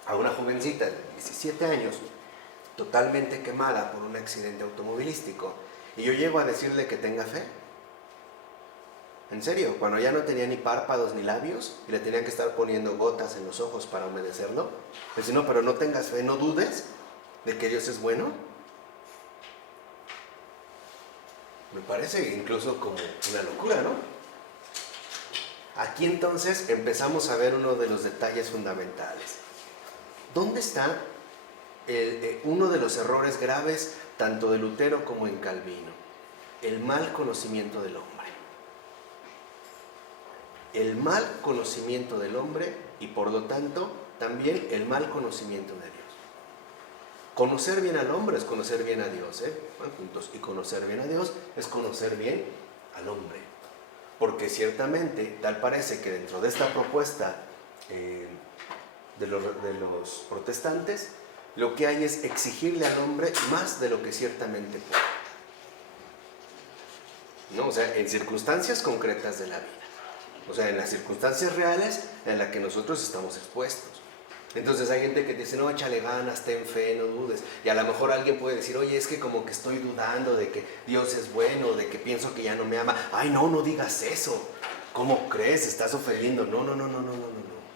a una jovencita de 17 años, totalmente quemada por un accidente automovilístico, y yo llego a decirle que tenga fe, en serio, cuando ya no tenía ni párpados ni labios y le tenían que estar poniendo gotas en los ojos para humedecerlo, pues no, pero no tengas fe, no dudes de que Dios es bueno. Me parece incluso como una locura, ¿no? Aquí entonces empezamos a ver uno de los detalles fundamentales. ¿Dónde está uno de los errores graves tanto de Lutero como en Calvino? El mal conocimiento del hombre. El mal conocimiento del hombre y por lo tanto también el mal conocimiento de Dios. Conocer bien al hombre es conocer bien a Dios, van juntos. Y conocer bien a Dios es conocer bien al hombre. Porque ciertamente tal parece que dentro de esta propuesta de los protestantes, lo que hay es exigirle al hombre más de lo que ciertamente puede, ¿no? O sea, en circunstancias concretas de la vida. O sea, en las circunstancias reales en las que nosotros estamos expuestos. Entonces hay gente que dice, no, échale ganas, ten fe, no dudes. Y a lo mejor alguien puede decir, oye, es que como que estoy dudando de que Dios es bueno, de que pienso que ya no me ama. Ay, no, no digas eso. ¿Cómo crees? Estás ofendiendo. No,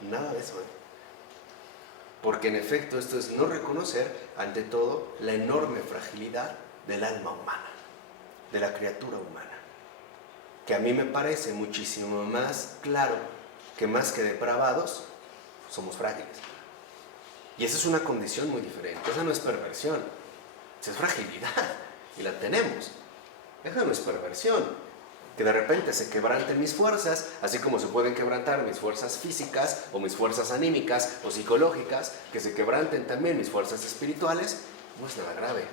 nada de eso. Porque en efecto esto es no reconocer, ante todo, la enorme fragilidad del alma humana, de la criatura humana. Que a mí me parece muchísimo más claro que más que depravados, somos frágiles. Y esa es una condición muy diferente. Esa no es perversión, esa es fragilidad, y la tenemos. Esa no es perversión. Que de repente se quebranten mis fuerzas, así como se pueden quebrantar mis fuerzas físicas, o mis fuerzas anímicas, o psicológicas, que se quebranten también mis fuerzas espirituales, no es nada grave.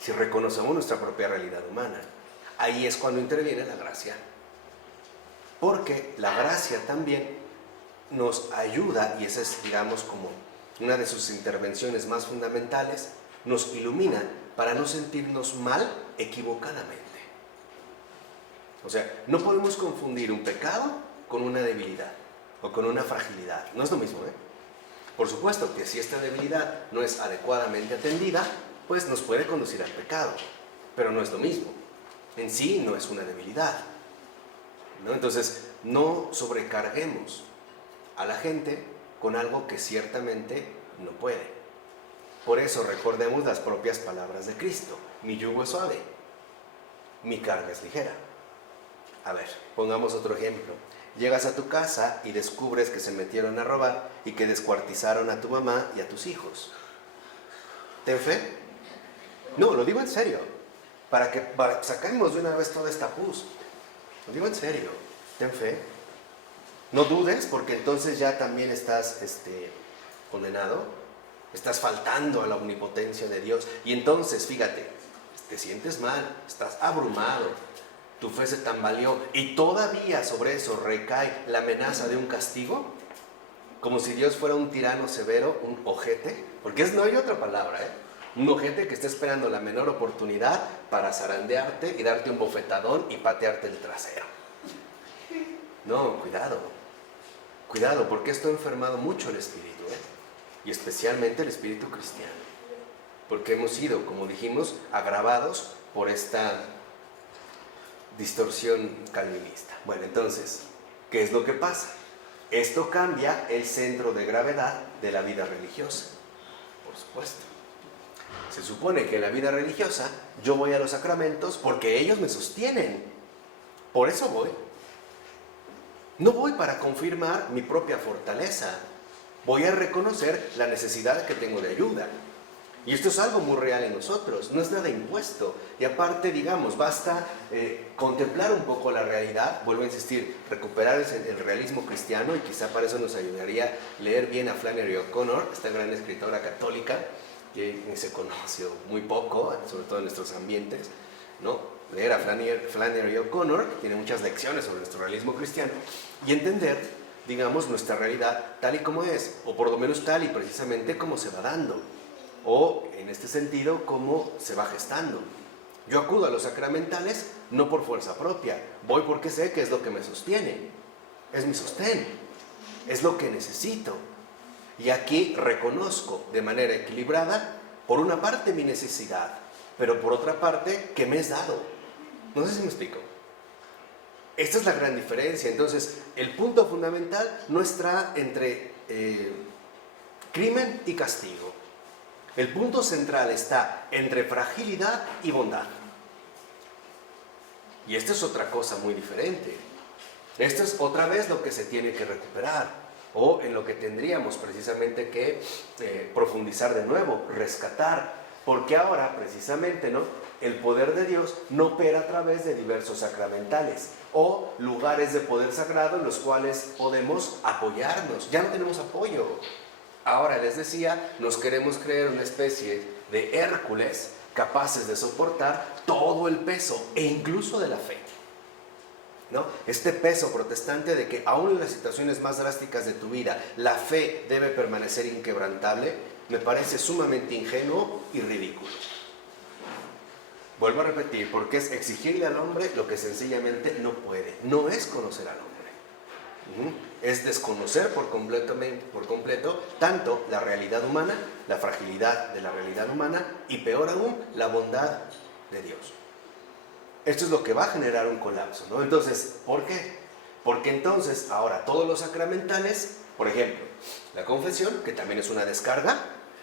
Si reconocemos nuestra propia realidad humana. Ahí es cuando interviene la gracia. Porque la gracia también nos ayuda, y esa es, digamos, como una de sus intervenciones más fundamentales, nos ilumina para no sentirnos mal equivocadamente. O sea, no podemos confundir un pecado con una debilidad o con una fragilidad. No es lo mismo, ¿eh? Por supuesto que si esta debilidad no es adecuadamente atendida, pues nos puede conducir al pecado, pero no es lo mismo. En sí no es una debilidad, ¿no? Entonces, no sobrecarguemos a la gente con algo que ciertamente no puede. Por eso recordemos las propias palabras de Cristo. Mi yugo es suave, mi carga es ligera. A ver, pongamos otro ejemplo. llegas a tu casa y descubres que se metieron a robar y que descuartizaron a tu mamá y a tus hijos. ¿Ten fe? No, lo digo en serio. Para que saquemos de una vez toda esta pus. Lo digo en serio. Ten fe. No dudes, porque entonces ya también estás condenado. Estás faltando a la omnipotencia de Dios. Y entonces, fíjate, te sientes mal, estás abrumado, tu fe se tambaleó y todavía sobre eso recae la amenaza de un castigo, como si Dios fuera un tirano severo, un ojete, porque no hay otra palabra, un ojete que está esperando la menor oportunidad para zarandearte y darte un bofetadón y patearte el trasero. No, cuidado, porque esto ha enfermado mucho el espíritu, y especialmente el espíritu cristiano, porque hemos sido, como dijimos, agravados por esta distorsión calvinista. Bueno, entonces, ¿qué es lo que pasa? Esto cambia el centro de gravedad de la vida religiosa, por supuesto. Se supone que en la vida religiosa yo voy a los sacramentos porque ellos me sostienen. Por eso voy. No voy para confirmar mi propia fortaleza. Voy a reconocer la necesidad que tengo de ayuda. Y esto es algo muy real en nosotros, no es nada impuesto. Y aparte, digamos, basta contemplar un poco la realidad, vuelvo a insistir, recuperar el realismo cristiano, y quizá para eso nos ayudaría leer bien a Flannery O'Connor, esta gran escritora católica, que se conoció muy poco, sobre todo en nuestros ambientes, ¿no? Leer a Flannery O'Connor, que tiene muchas lecciones sobre nuestro realismo cristiano, y entender, digamos, nuestra realidad tal y como es, o por lo menos tal y precisamente como se va dando. O, en este sentido, cómo se va gestando. Yo acudo a los sacramentales no por fuerza propia, voy porque sé que es lo que me sostiene, es mi sostén, es lo que necesito. Y aquí reconozco de manera equilibrada, por una parte mi necesidad, pero por otra parte que me es dado. No sé si me explico. Esta es la gran diferencia. Entonces, el punto fundamental no está entre crimen y castigo. El punto central está entre fragilidad y bondad. Y esta es otra cosa muy diferente. Esto es otra vez lo que se tiene que recuperar, o en lo que tendríamos precisamente que profundizar de nuevo, rescatar. Porque ahora, precisamente, ¿no?, el poder de Dios no opera a través de diversos sacramentales o lugares de poder sagrado en los cuales podemos apoyarnos. Ya no tenemos apoyo. Ahora, les decía, nos queremos creer una especie de Hércules capaces de soportar todo el peso e incluso de la fe, ¿no? Este peso protestante de que aún en las situaciones más drásticas de tu vida la fe debe permanecer inquebrantable, me parece sumamente ingenuo y ridículo. Vuelvo a repetir, porque es exigirle al hombre lo que sencillamente no puede. No es conocer al hombre. Es desconocer por completo tanto la realidad humana, la fragilidad de la realidad humana y peor aún, la bondad de Dios. Esto es lo que va a generar un colapso, ¿no? Entonces, ¿por qué? Porque entonces ahora todos los sacramentales, por ejemplo, la confesión, que también es una descarga,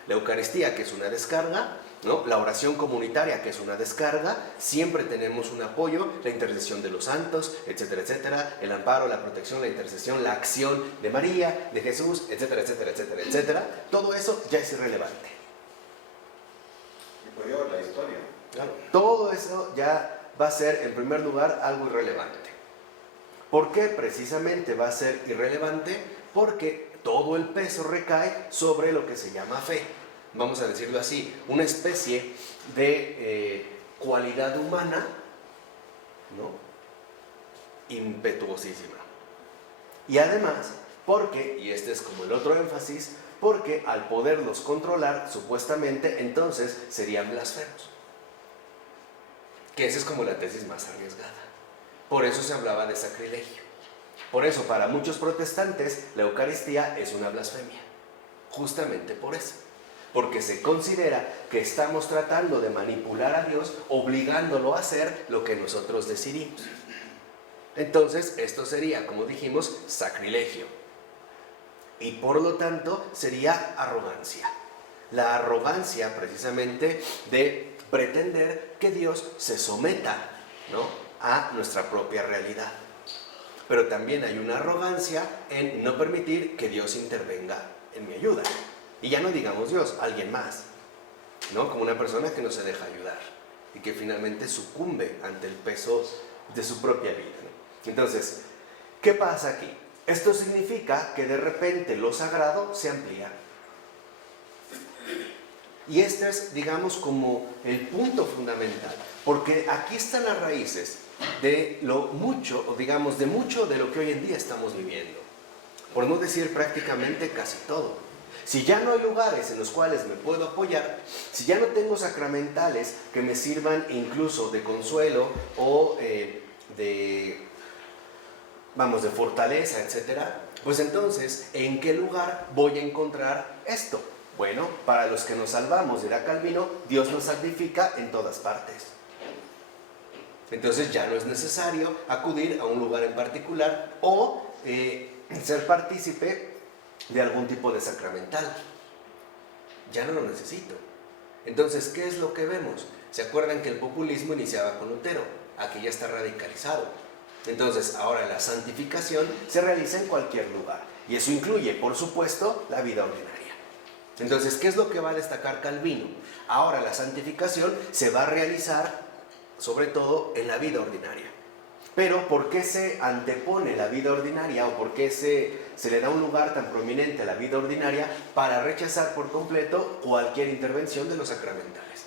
la Eucaristía, que es una descarga, ¿no?, la oración comunitaria, que es una descarga, siempre tenemos un apoyo, la intercesión de los santos, etcétera, etcétera, el amparo, la protección, la intercesión, la acción de María, de Jesús, etcétera, etcétera, etcétera, etcétera. Todo eso ya es irrelevante. Y por ello la historia. Claro, todo eso ya va a ser, en primer lugar, algo irrelevante. ¿Por qué precisamente va a ser irrelevante? Porque todo el peso recae sobre lo que se llama fe. Vamos a decirlo así, una especie de cualidad humana, ¿no?, impetuosísima. Y además, porque, y este es como el otro énfasis, porque al poderlos controlar, supuestamente, entonces serían blasfemos. Que esa es como la tesis más arriesgada. Por eso se hablaba de sacrilegio. Por eso, para muchos protestantes, la Eucaristía es una blasfemia. Justamente por eso. Porque se considera que estamos tratando de manipular a Dios, obligándolo a hacer lo que nosotros decidimos. Entonces, esto sería, como dijimos, sacrilegio. Y por lo tanto, sería arrogancia. La arrogancia, precisamente, de pretender que Dios se someta, ¿no?, a nuestra propia realidad. pero también hay una arrogancia en no permitir que Dios intervenga en mi ayuda. Y ya no digamos Dios, alguien más, ¿no? Como una persona que no se deja ayudar y que finalmente sucumbe ante el peso de su propia vida, ¿no? Entonces, ¿qué pasa aquí? Esto significa que de repente lo sagrado se amplía. Y este es, digamos, como el punto fundamental, porque aquí están las raíces de lo mucho, o digamos, de mucho de lo que hoy en día estamos viviendo. Por no decir prácticamente casi todo. Si ya no hay lugares en los cuales me puedo apoyar, si ya no tengo sacramentales que me sirvan incluso de consuelo o de fortaleza, etcétera, pues entonces, ¿en qué lugar voy a encontrar esto? Bueno, para los que nos salvamos, dirá Calvino, Dios nos santifica en todas partes. Entonces ya no es necesario acudir a un lugar en particular o ser partícipe de algún tipo de sacramental. Ya no lo necesito. Entonces, ¿qué es lo que vemos? ¿Se acuerdan que el populismo iniciaba con Lutero? Aquí ya está radicalizado. Entonces, ahora la santificación se realiza en cualquier lugar. Y eso incluye, por supuesto, la vida ordinaria. Entonces, ¿qué es lo que va a destacar Calvino? Ahora la santificación se va a realizar, sobre todo, en la vida ordinaria. Pero, ¿por qué se antepone la vida ordinaria o por qué se le da un lugar tan prominente a la vida ordinaria para rechazar por completo cualquier intervención de los sacramentales?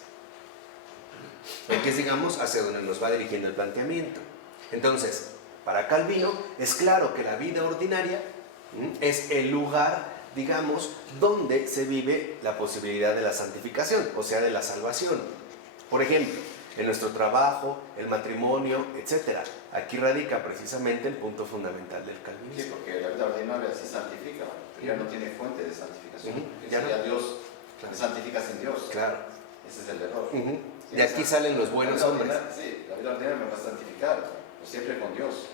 Porque es, digamos, hacia donde nos va dirigiendo el planteamiento. Entonces, para Calvino es claro que la vida ordinaria es el lugar, digamos, donde se vive la posibilidad de la santificación, o sea, de la salvación. Por ejemplo, en nuestro trabajo, el matrimonio, etc. Aquí radica precisamente el punto fundamental del calvinismo. Sí, porque la vida ordinaria se santifica, ya no tiene fuente de santificación. Ya Ya no. Dios, Claro. te santificas en Dios. Claro. Ese es el error. De aquí salen los buenos hombres. Sí, la vida ordinaria me va a santificar, pues siempre con Dios.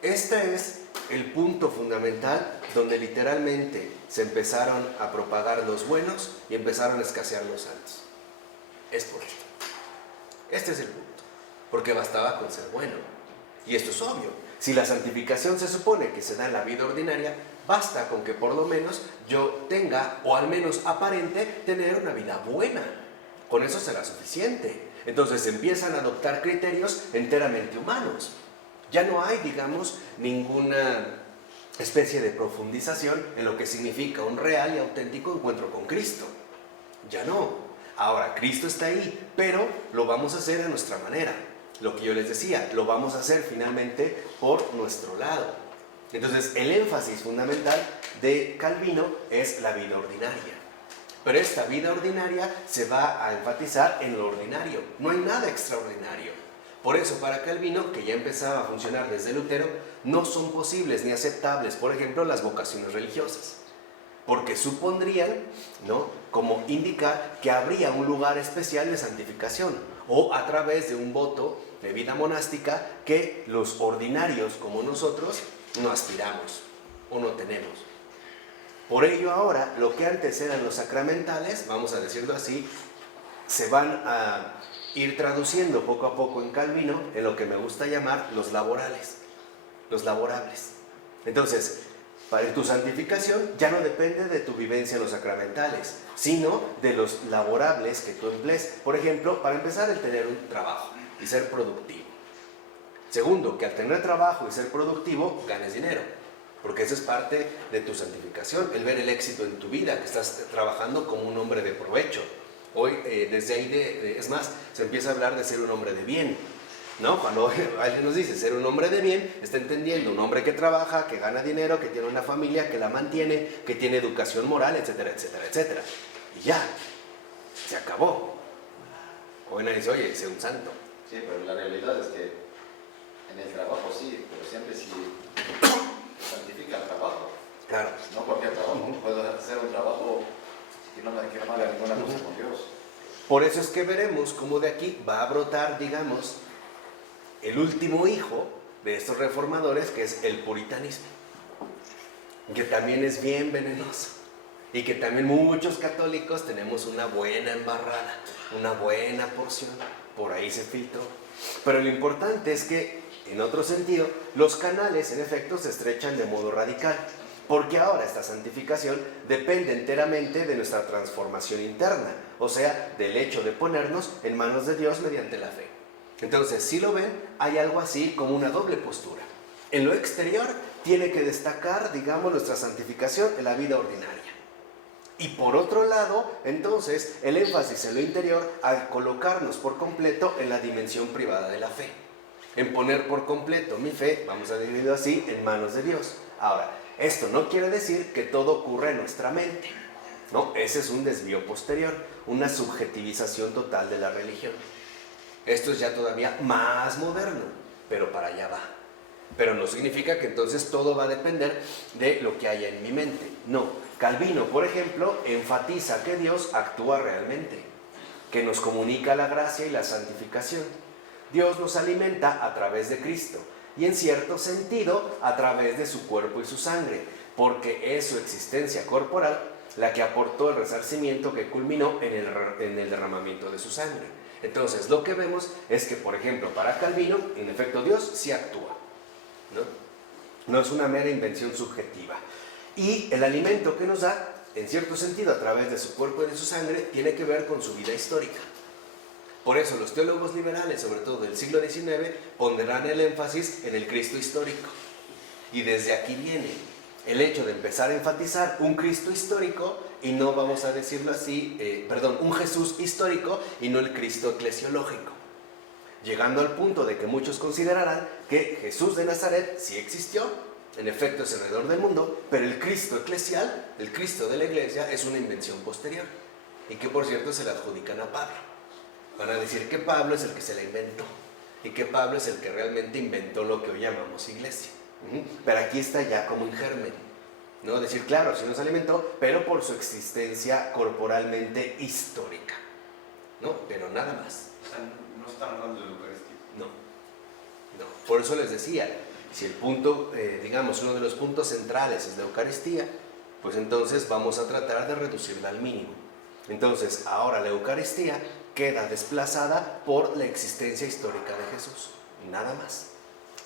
Este es el punto fundamental donde literalmente se empezaron a propagar los buenos y empezaron a escasear los santos. Es por esto. Este es el punto. Porque bastaba con ser bueno. Y esto es obvio. Si la santificación se supone que se da en la vida ordinaria, basta con que por lo menos yo tenga, o al menos aparente, tener una vida buena. Con eso será suficiente. Entonces empiezan a adoptar criterios enteramente humanos. Ya no hay, digamos, ninguna especie de profundización en lo que significa un real y auténtico encuentro con Cristo. Ya no. Ahora, Cristo está ahí, pero lo vamos a hacer a nuestra manera. Lo que yo les decía, lo vamos a hacer finalmente por nuestro lado. Entonces, el énfasis fundamental de Calvino es la vida ordinaria. Pero esta vida ordinaria se va a enfatizar en lo ordinario. No hay nada extraordinario. Por eso, para Calvino, que ya empezaba a funcionar desde Lutero, no son posibles ni aceptables, por ejemplo, las vocaciones religiosas. Porque supondrían, ¿no?, como indicar que habría un lugar especial de santificación o a través de un voto de vida monástica que los ordinarios como nosotros no aspiramos o no tenemos. Por ello ahora, lo que antes eran los sacramentales, vamos a decirlo así, se van a ir traduciendo poco a poco en Calvino en lo que me gusta llamar los laborales, los laborables. Entonces, para tu santificación ya no depende de tu vivencia en los sacramentales, sino de los laborables que tú emplees. Por ejemplo, para empezar, el tener un trabajo y ser productivo. Segundo, que al tener trabajo y ser productivo, ganes dinero, porque eso es parte de tu santificación, el ver el éxito en tu vida, que estás trabajando como un hombre de provecho. Hoy, desde ahí, es más, se empieza a hablar de ser un hombre de bien, ¿no? Cuando alguien nos dice ser un hombre de bien, está entendiendo un hombre que trabaja, que gana dinero, que tiene una familia, que la mantiene, que tiene educación moral, etcétera, etcétera, etcétera. Y ya, se acabó. Hoy nadie dice, oye, sé un santo. Sí, pero la realidad es que en el trabajo sí, pero siempre si santifica el trabajo. Claro. No cualquier trabajo. Puedo hacer un trabajo que no me haga ninguna cosa con Dios. Por eso es que veremos cómo de aquí va a brotar, digamos, el último hijo de estos reformadores, que es el puritanismo, que también es bien venenoso y que también muchos católicos tenemos una buena embarrada, una buena porción, por ahí se filtró. Pero lo importante es que En otro sentido, los canales en efecto se estrechan de modo radical, porque ahora esta santificación depende enteramente de nuestra transformación interna, o sea, del hecho de ponernos en manos de Dios mediante la fe. Entonces, si lo ven, hay algo así como una doble postura. En lo exterior tiene que destacar, digamos, nuestra santificación en la vida ordinaria. Y por otro lado, entonces, el énfasis en lo interior al colocarnos por completo en la dimensión privada de la fe. En poner por completo mi fe, vamos a dividirlo así, en manos de Dios. Ahora, esto no quiere decir que todo ocurra en nuestra mente. No, ese es un desvío posterior, una subjetivización total de la religión. Esto es ya todavía más moderno, pero para allá va. Pero no significa que entonces todo va a depender de lo que haya en mi mente. No, Calvino, por ejemplo, enfatiza que Dios actúa realmente, que nos comunica la gracia y la santificación. Dios nos alimenta a través de Cristo y en cierto sentido a través de su cuerpo y su sangre, porque es su existencia corporal la que aportó el resarcimiento que culminó en el derramamiento de su sangre. Entonces, lo que vemos es que, por ejemplo, para Calvino, en efecto, Dios sí actúa, no es una mera invención subjetiva. Y el alimento que nos da, en cierto sentido, a través de su cuerpo y de su sangre, tiene que ver con su vida histórica. Por eso los teólogos liberales, sobre todo del siglo XIX, pondrán el énfasis en el Cristo histórico. Y desde aquí viene el hecho de empezar a enfatizar un Cristo histórico y no, vamos a decirlo así, un Jesús histórico y no el Cristo eclesiológico. Llegando al punto de que muchos considerarán que Jesús de Nazaret sí existió, en efecto es el Redentor del mundo, pero el Cristo eclesial, el Cristo de la iglesia, es una invención posterior. Y que por cierto se la adjudican a Pablo. Van a decir que Pablo es el que se la inventó y que Pablo es el que realmente inventó lo que hoy llamamos iglesia. Pero aquí está ya como un germen, ¿no? Decir, claro, sí nos alimentó, pero por su existencia corporalmente histórica, ¿no? Pero nada más. O sea, no están hablando de la Eucaristía. No. Por eso les decía, si el punto, uno de los puntos centrales es la Eucaristía, pues entonces vamos a tratar de reducirla al mínimo. Entonces, ahora la Eucaristía queda desplazada por la existencia histórica de Jesús, y nada más.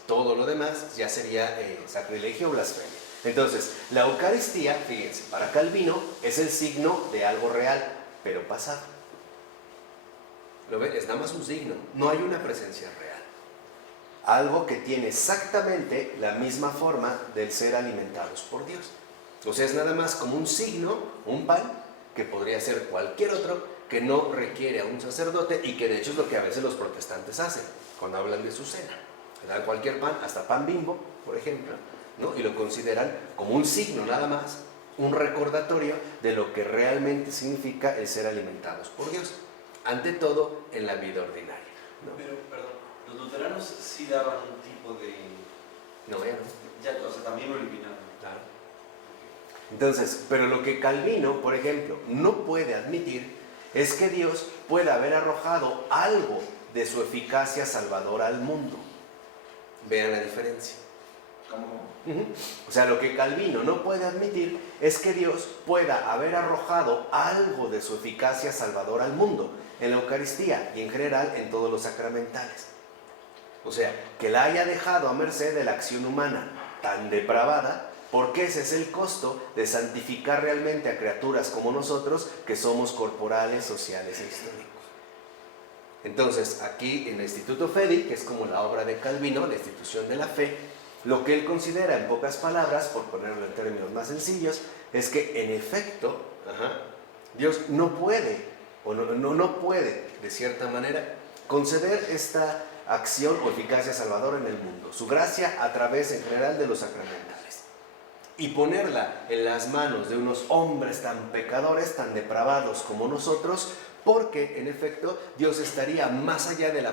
Todo lo demás ya sería sacrilegio o blasfemia. Entonces, la Eucaristía, fíjense, para Calvino es el signo de algo real, pero pasado. ¿Lo ven? Es nada más un signo, no hay una presencia real. Algo que tiene exactamente la misma forma del ser alimentados por Dios. O sea, es nada más como un signo, un pan, que podría ser cualquier otro, que no requiere a un sacerdote y que de hecho es lo que a veces los protestantes hacen cuando hablan de su cena. Le dan cualquier pan, hasta pan Bimbo, por ejemplo, ¿no? Y lo consideran como un signo nada más, un recordatorio de lo que realmente significa el ser alimentados por Dios, ante todo en la vida ordinaria, ¿no? Pero, perdón, los luteranos sí daban un tipo de... No, ya no. Ya, o sea, también lo eliminaron. Claro. Entonces, pero lo que Calvino, por ejemplo, no puede admitir es que Dios pueda haber arrojado algo de su eficacia salvadora al mundo. Vean la diferencia. ¿Cómo? O sea, lo que Calvino no puede admitir es que Dios pueda haber arrojado algo de su eficacia salvadora al mundo, en la Eucaristía y en general en todos los sacramentales. O sea, que la haya dejado a merced de la acción humana tan depravada, porque ese es el costo de santificar realmente a criaturas como nosotros, que somos corporales, sociales e históricos. Entonces, aquí en el Instituto Fedi, que es como la obra de Calvino, la institución de la fe, lo que él considera, en pocas palabras, por ponerlo en términos más sencillos, es que en efecto, Dios no puede, o no puede, de cierta manera, conceder esta acción o eficacia salvadora en el mundo, su gracia a través en general de los sacramentales, y ponerla en las manos de unos hombres tan pecadores, tan depravados como nosotros, porque en efecto Dios estaría más allá de la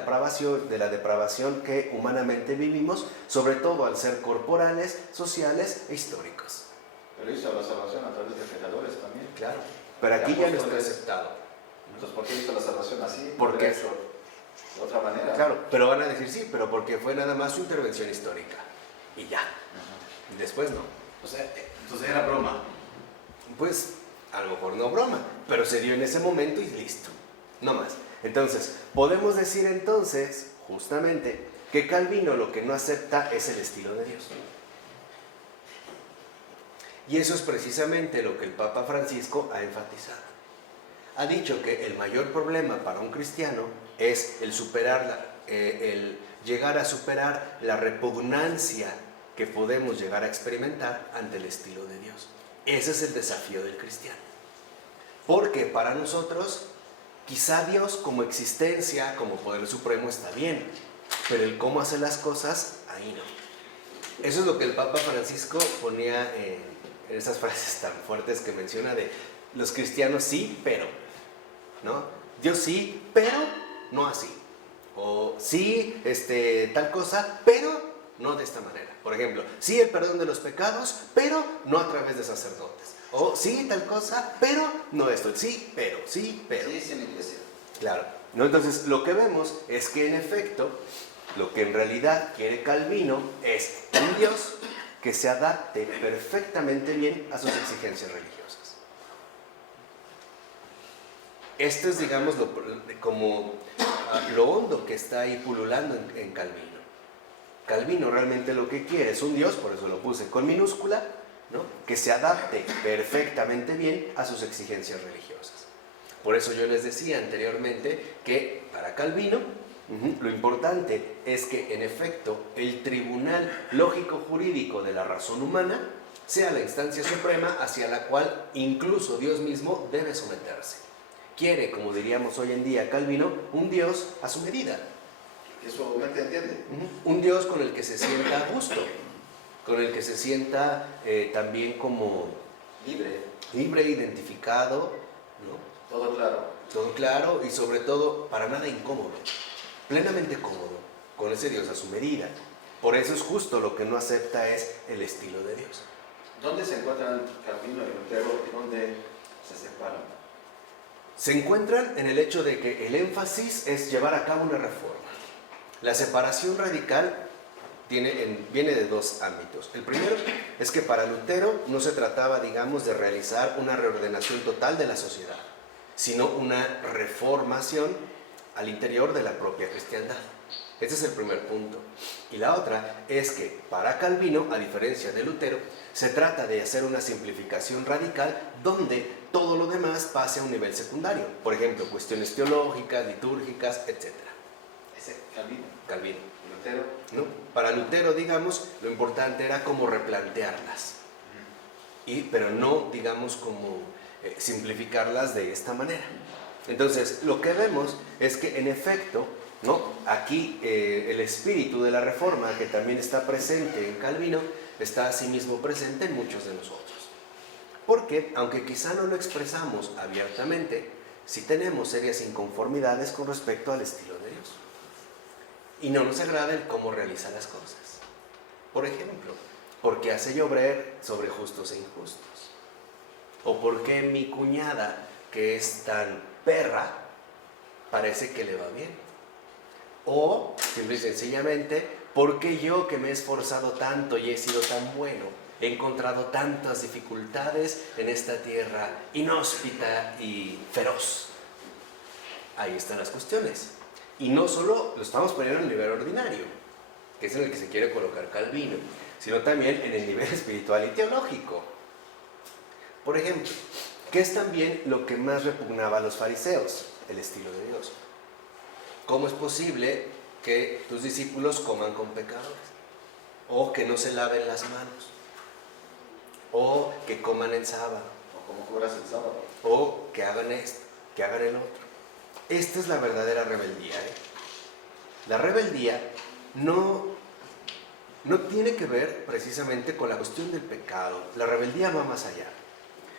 depravación que humanamente vivimos, sobre todo al ser corporales, sociales e históricos. Pero hizo la salvación a través de pecadores también. Claro, pero aquí ya no está aceptado. Entonces, ¿por qué hizo la salvación así? ¿Por qué? Hecho de otra manera. Claro, pero van a decir sí, pero porque fue nada más su intervención histórica. Y ya. Después no. O sea, entonces era broma. Pues a lo mejor no broma, pero se dio en ese momento y listo, no más. Entonces, podemos decir entonces, justamente, que Calvino lo que no acepta es el estilo de Dios. Y eso es precisamente lo que el Papa Francisco ha enfatizado. Ha dicho que el mayor problema para un cristiano es el llegar a superar la repugnancia que podemos llegar a experimentar ante el estilo de Dios. Ese es el desafío del cristiano. Porque para nosotros, quizá Dios como existencia, como poder supremo está bien, pero el cómo hacer las cosas, ahí no. Eso es lo que el Papa Francisco ponía en esas frases tan fuertes que menciona de los cristianos sí, pero, ¿no? Dios sí, pero no así. O sí, tal cosa, pero no de esta manera. Por ejemplo, sí el perdón de los pecados, pero no a través de sacerdotes. O sí tal cosa, pero no esto. Sí, pero, sí, pero. Sí, en la iglesia. Claro, ¿no? Entonces lo que vemos es que en efecto, lo que en realidad quiere Calvino es un Dios que se adapte perfectamente bien a sus exigencias religiosas. Esto es, digamos, lo hondo que está ahí pululando en Calvino. Calvino realmente lo que quiere es un Dios, por eso lo puse con minúscula, ¿no? Que se adapte perfectamente bien a sus exigencias religiosas. Por eso yo les decía anteriormente que para Calvino lo importante es que en efecto el tribunal lógico-jurídico de la razón humana sea la instancia suprema hacia la cual incluso Dios mismo debe someterse. Quiere, como diríamos hoy en día Calvino, un Dios a su medida. Que su mente entiende. Un Dios con el que se sienta a gusto, con el que se sienta también como libre, identificado, ¿no? Todo claro. Todo claro y sobre todo para nada incómodo, plenamente cómodo, con ese Dios a su medida. Por eso es justo lo que no acepta es el estilo de Dios. ¿Dónde se encuentran Calvino y Lutero y dónde se separan? Se encuentran en el hecho de que el énfasis es llevar a cabo una reforma. La separación radical viene de dos ámbitos. El primero es que para Lutero no se trataba, digamos, de realizar una reordenación total de la sociedad, sino una reformación al interior de la propia cristiandad. Ese es el primer punto. Y la otra es que para Calvino, a diferencia de Lutero, se trata de hacer una simplificación radical donde todo lo demás pase a un nivel secundario. Por ejemplo, cuestiones teológicas, litúrgicas, etc. Ese Calvino. Calvino. ¿Y Lutero? ¿No? Para Lutero, digamos, lo importante era como replantearlas. Pero no, digamos, como simplificarlas de esta manera. Entonces, lo que vemos es que en efecto, ¿no? Aquí el espíritu de la reforma, que también está presente en Calvino, está asimismo presente en muchos de nosotros. Porque, aunque quizá no lo expresamos abiertamente, sí tenemos serias inconformidades con respecto al estilo de Dios. Y no nos agrada el cómo realiza las cosas. Por ejemplo, ¿por qué hace llover sobre justos e injustos? ¿O por qué mi cuñada, que es tan perra, parece que le va bien? O, simple y sencillamente, ¿por qué yo, que me he esforzado tanto y he sido tan bueno, he encontrado tantas dificultades en esta tierra inhóspita y feroz? Ahí están las cuestiones. Y no solo lo estamos poniendo en el nivel ordinario, que es en el que se quiere colocar Calvino, sino también en el nivel espiritual y teológico. Por ejemplo, ¿qué es también lo que más repugnaba a los fariseos? El estilo de Dios. ¿Cómo es posible que tus discípulos coman con pecadores? O que no se laven las manos. O que coman en sábado. O como cobras el sábado. O que hagan esto, que hagan el otro. Esta es la verdadera rebeldía. La rebeldía no tiene que ver precisamente con la cuestión del pecado. La rebeldía va más allá.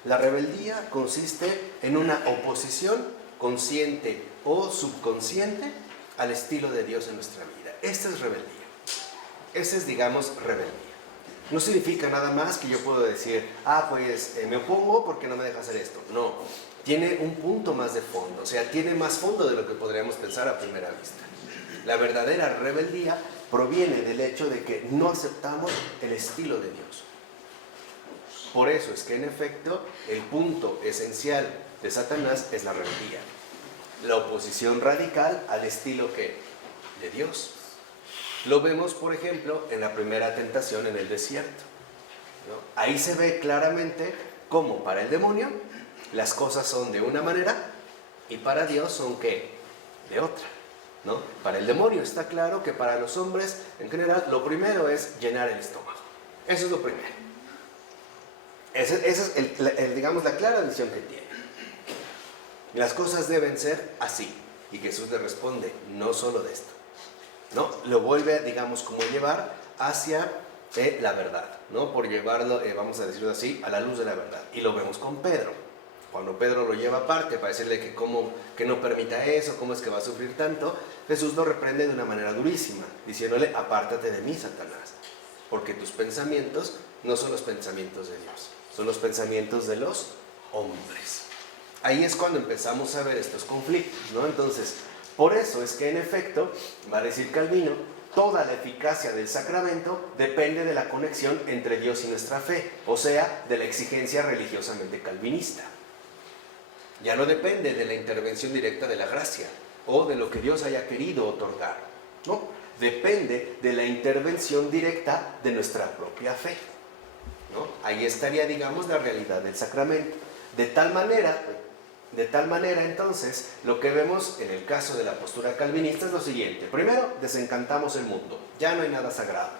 La rebeldía consiste en una oposición consciente o subconsciente al estilo de Dios en nuestra vida. Esta es rebeldía. Esa es, digamos, rebeldía. No significa nada más que yo puedo decir, me opongo porque no me deja hacer esto. No, tiene un punto más de fondo, o sea, tiene más fondo de lo que podríamos pensar a primera vista. La verdadera rebeldía proviene del hecho de que no aceptamos el estilo de Dios. Por eso es que en efecto el punto esencial de Satanás es la rebeldía, la oposición radical al estilo ¿qué? De Dios. Lo vemos, por ejemplo, en la primera tentación en el desierto, ¿no? Ahí se ve claramente cómo para el demonio las cosas son de una manera y para Dios son, ¿qué?, de otra, ¿no? Para el demonio está claro que para los hombres en general lo primero es llenar el estómago. Eso es lo primero. Esa es digamos, la clara visión que tiene. Las cosas deben ser así. Y Jesús le responde, no solo de esto, ¿no? Lo vuelve, digamos, como llevar hacia la verdad, ¿no? Por llevarlo, vamos a decirlo así, a la luz de la verdad. Y lo vemos con Pedro. Cuando Pedro lo lleva aparte para decirle que no permita eso, cómo es que va a sufrir tanto, Jesús lo reprende de una manera durísima, diciéndole, apártate de mí, Satanás, porque tus pensamientos no son los pensamientos de Dios, son los pensamientos de los hombres. Ahí es cuando empezamos a ver estos conflictos, ¿no? Entonces, por eso es que en efecto, va a decir Calvino, toda la eficacia del sacramento depende de la conexión entre Dios y nuestra fe, o sea, de la exigencia religiosamente calvinista. Ya no depende de la intervención directa de la gracia o de lo que Dios haya querido otorgar, ¿no? Depende de la intervención directa de nuestra propia fe, ¿no? Ahí estaría, digamos, la realidad del sacramento. De tal manera, entonces, lo que vemos en el caso de la postura calvinista es lo siguiente. Primero, desencantamos el mundo. Ya no hay nada sagrado.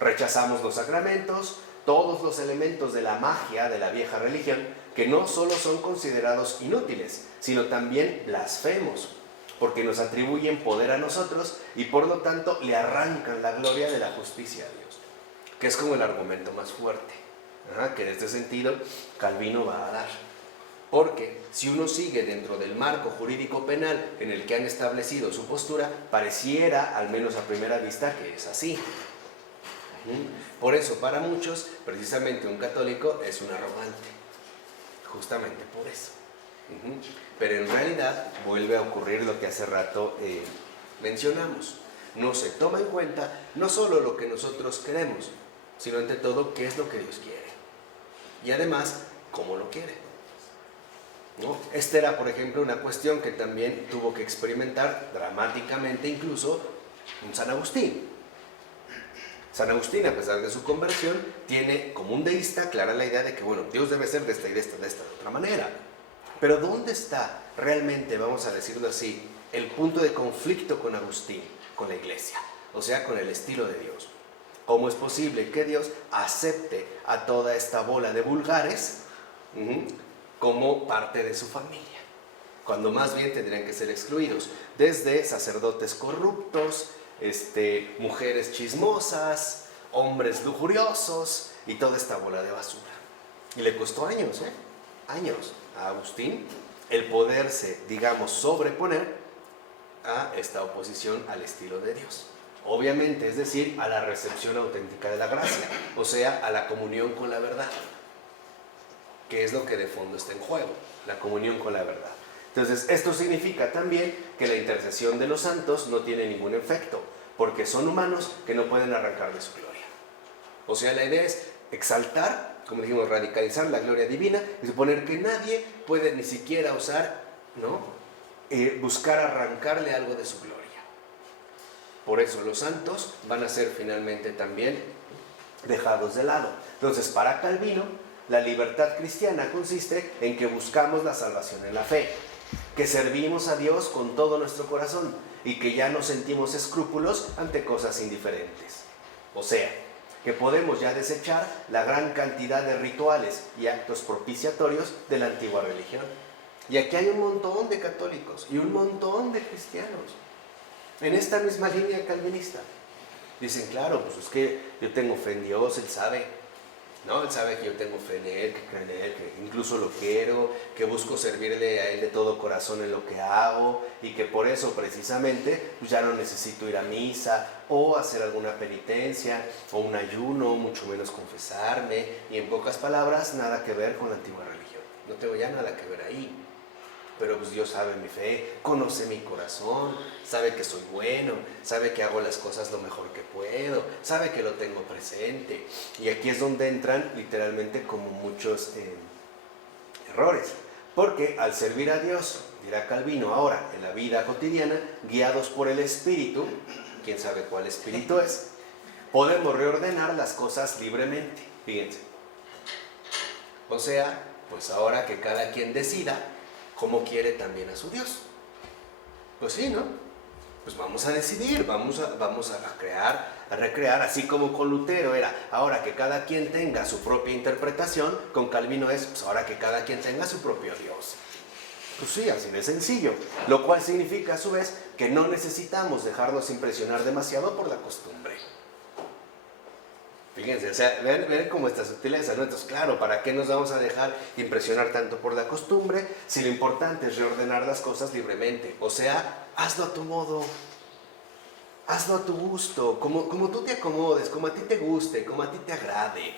Rechazamos los sacramentos, todos los elementos de la magia de la vieja religión, que no solo son considerados inútiles, sino también blasfemos, porque nos atribuyen poder a nosotros y por lo tanto le arrancan la gloria de la justicia a Dios, que es como el argumento más fuerte, que en este sentido Calvino va a dar. Porque si uno sigue dentro del marco jurídico penal en el que han establecido su postura, pareciera, al menos a primera vista, que es así. Por eso, para muchos, precisamente un católico es un arrogante. Justamente por eso. Pero en realidad vuelve a ocurrir lo que hace rato mencionamos. No se toma en cuenta no solo lo que nosotros queremos, sino ante todo qué es lo que Dios quiere. Y además, cómo lo quiere, ¿no? Esta era, por ejemplo, una cuestión que también tuvo que experimentar dramáticamente incluso un San Agustín. San Agustín, a pesar de su conversión, tiene como un deísta clara la idea de que, bueno, Dios debe ser de esta y de esta, de otra manera. Pero ¿dónde está realmente, vamos a decirlo así, el punto de conflicto con Agustín, con la iglesia? O sea, con el estilo de Dios. ¿Cómo es posible que Dios acepte a toda esta bola de vulgares como parte de su familia? Cuando más bien tendrían que ser excluidos, desde sacerdotes corruptos, mujeres chismosas, hombres lujuriosos y toda esta bola de basura. Y le costó años a Agustín el poderse, digamos, sobreponer a esta oposición al estilo de Dios. Obviamente, es decir, a la recepción auténtica de la gracia, o sea, a la comunión con la verdad, que es lo que de fondo está en juego, la comunión con la verdad. Entonces, esto significa también que la intercesión de los santos no tiene ningún efecto, porque son humanos que no pueden arrancar de su gloria. O sea, la idea es exaltar, como dijimos, radicalizar la gloria divina y suponer que nadie puede ni siquiera osar, ¿no?, buscar arrancarle algo de su gloria. Por eso los santos van a ser finalmente también dejados de lado. Entonces, para Calvino, la libertad cristiana consiste en que buscamos la salvación en la fe, que servimos a Dios con todo nuestro corazón y que ya no sentimos escrúpulos ante cosas indiferentes. O sea, que podemos ya desechar la gran cantidad de rituales y actos propiciatorios de la antigua religión. Y aquí hay un montón de católicos y un montón de cristianos en esta misma línea calvinista. Dicen, claro, pues es que yo tengo fe en Dios, Él sabe, ¿no? Él sabe que yo tengo fe en Él, que creo en Él, que incluso lo quiero, que busco servirle a Él de todo corazón en lo que hago y que por eso precisamente pues ya no necesito ir a misa o hacer alguna penitencia o un ayuno, mucho menos confesarme, y en pocas palabras, nada que ver con la antigua religión. No tengo ya nada que ver ahí. Pero pues Dios sabe mi fe, conoce mi corazón, sabe que soy bueno, sabe que hago las cosas lo mejor que puedo, sabe que lo tengo presente. Y aquí es donde entran literalmente como muchos errores. Porque al servir a Dios, dirá Calvino ahora, en la vida cotidiana, guiados por el Espíritu, quién sabe cuál espíritu es, podemos reordenar las cosas libremente. Fíjense. O sea, pues ahora que cada quien decida cómo quiere también a su Dios. Pues sí, ¿no? Pues vamos a decidir, vamos a crear, a recrear, así como con Lutero era, ahora que cada quien tenga su propia interpretación, con Calvino es, pues ahora que cada quien tenga su propio Dios. Pues sí, así de sencillo, lo cual significa a su vez que no necesitamos dejarnos impresionar demasiado por la costumbre. Fíjense, o sea, ven cómo esta sutileza, ¿no? Entonces, claro, ¿para qué nos vamos a dejar impresionar tanto por la costumbre si lo importante es reordenar las cosas libremente? O sea, hazlo a tu modo, hazlo a tu gusto, como tú te acomodes, como a ti te guste, como a ti te agrade.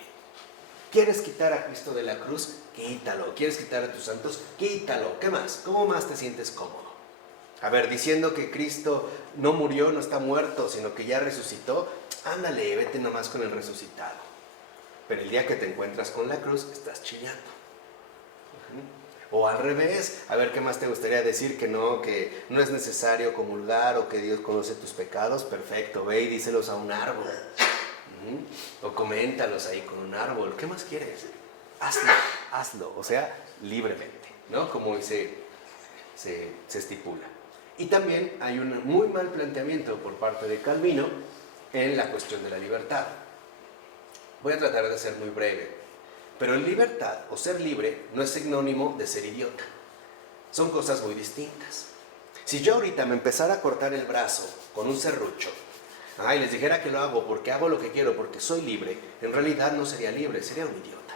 ¿Quieres quitar a Cristo de la cruz? Quítalo. ¿Quieres quitar a tus santos? Quítalo. ¿Qué más? ¿Cómo más te sientes cómodo? A ver, diciendo que Cristo no murió, no está muerto, sino que ya resucitó, ándale, vete nomás con el resucitado. Pero el día que te encuentras con la cruz, estás chillando. O al revés, a ver qué más te gustaría decir, que no es necesario comulgar o que Dios conoce tus pecados. Perfecto, ve y díselos a un árbol. O coméntalos ahí con un árbol. ¿Qué más quieres? Hazlo, o sea, libremente, ¿no? Como hoy se estipula. Y también hay un muy mal planteamiento por parte de Calvino en la cuestión de la libertad. Voy a tratar de ser muy breve, pero libertad o ser libre no es sinónimo de ser idiota. Son cosas muy distintas. Si yo ahorita me empezara a cortar el brazo con un serrucho, y les dijera que lo hago porque hago lo que quiero, porque soy libre, en realidad no sería libre, sería un idiota.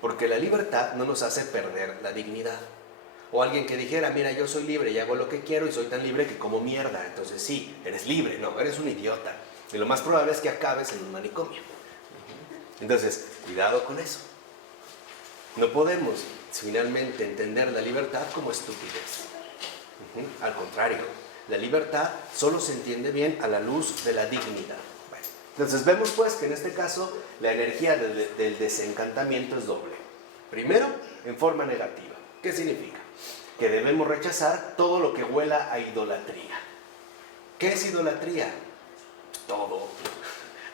Porque la libertad no nos hace perder la dignidad. O alguien que dijera, mira, yo soy libre y hago lo que quiero y soy tan libre que como mierda. Entonces sí, eres libre. No, eres un idiota. Y lo más probable es que acabes en un manicomio. Entonces, cuidado con eso. No podemos finalmente entender la libertad como estupidez. Al contrario, la libertad solo se entiende bien a la luz de la dignidad. Bueno, entonces vemos pues que en este caso la energía del desencantamiento es doble. Primero, en forma negativa. ¿Qué significa? Que debemos rechazar todo lo que huela a idolatría. ¿Qué es idolatría?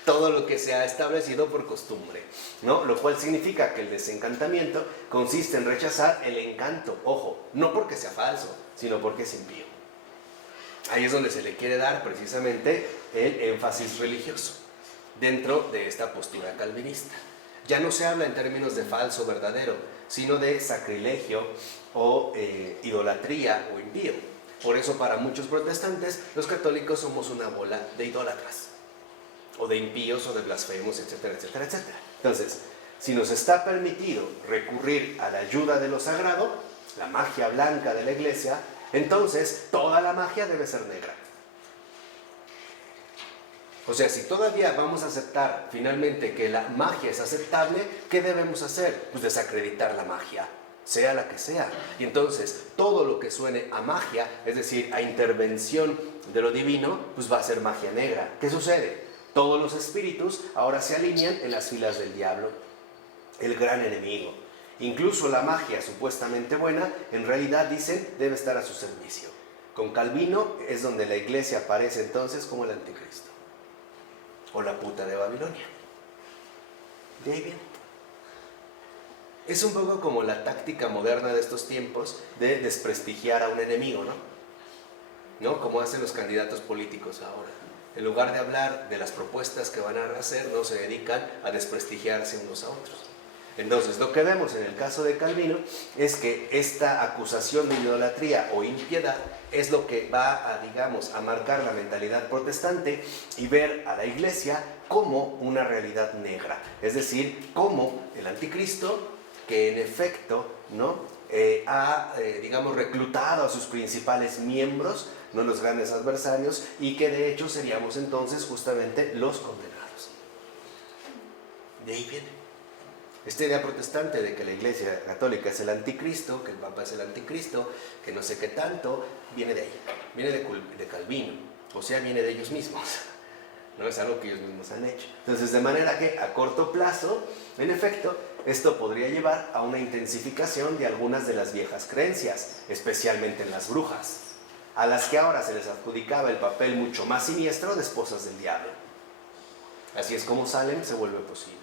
Todo lo que se ha establecido por costumbre, ¿no? Lo cual significa que el desencantamiento consiste en rechazar el encanto, ojo, no porque sea falso, sino porque es impío. Ahí es donde se le quiere dar precisamente el énfasis religioso, dentro de esta postura calvinista. Ya no se habla en términos de falso o verdadero, sino de sacrilegio o idolatría o impío. Por eso para muchos protestantes, los católicos somos una bola de idólatras, o de impíos, o de blasfemos, etcétera, etcétera, etcétera. Entonces, si nos está permitido recurrir a la ayuda de lo sagrado, la magia blanca de la iglesia, entonces toda la magia debe ser negra. O sea, si todavía vamos a aceptar finalmente que la magia es aceptable, ¿qué debemos hacer? Pues desacreditar la magia, sea la que sea. Y entonces todo lo que suene a magia, es decir, a intervención de lo divino, pues va a ser magia negra. ¿Qué sucede? Todos los espíritus ahora se alinean en las filas del diablo, el gran enemigo. Incluso la magia supuestamente buena, en realidad dicen, debe estar a su servicio. Con Calvino es donde la iglesia aparece entonces como el anticristo, o la puta de Babilonia. De ahí viene. Es un poco como la táctica moderna de estos tiempos de desprestigiar a un enemigo, ¿no? Como hacen los candidatos políticos ahora. En lugar de hablar de las propuestas que van a hacer, no se dedican a desprestigiarse unos a otros. Entonces, lo que vemos en el caso de Calvino es que esta acusación de idolatría o impiedad es lo que va a, digamos, a marcar la mentalidad protestante y ver a la iglesia como una realidad negra. Es decir, como el anticristo que en efecto, ¿no? digamos, reclutado a sus principales miembros, no los grandes adversarios, y que de hecho seríamos entonces justamente los condenados. De ahí viene esta idea protestante de que la iglesia católica es el anticristo, que el papa es el anticristo, que no sé qué tanto, viene de ahí, viene de Calvino, o sea, viene de ellos mismos. No es algo que ellos mismos han hecho. Entonces, de manera que a corto plazo, en efecto, esto podría llevar a una intensificación de algunas de las viejas creencias, especialmente en las brujas. a las que ahora se les adjudicaba el papel mucho más siniestro de esposas del diablo. Así es como Salem se vuelve posible.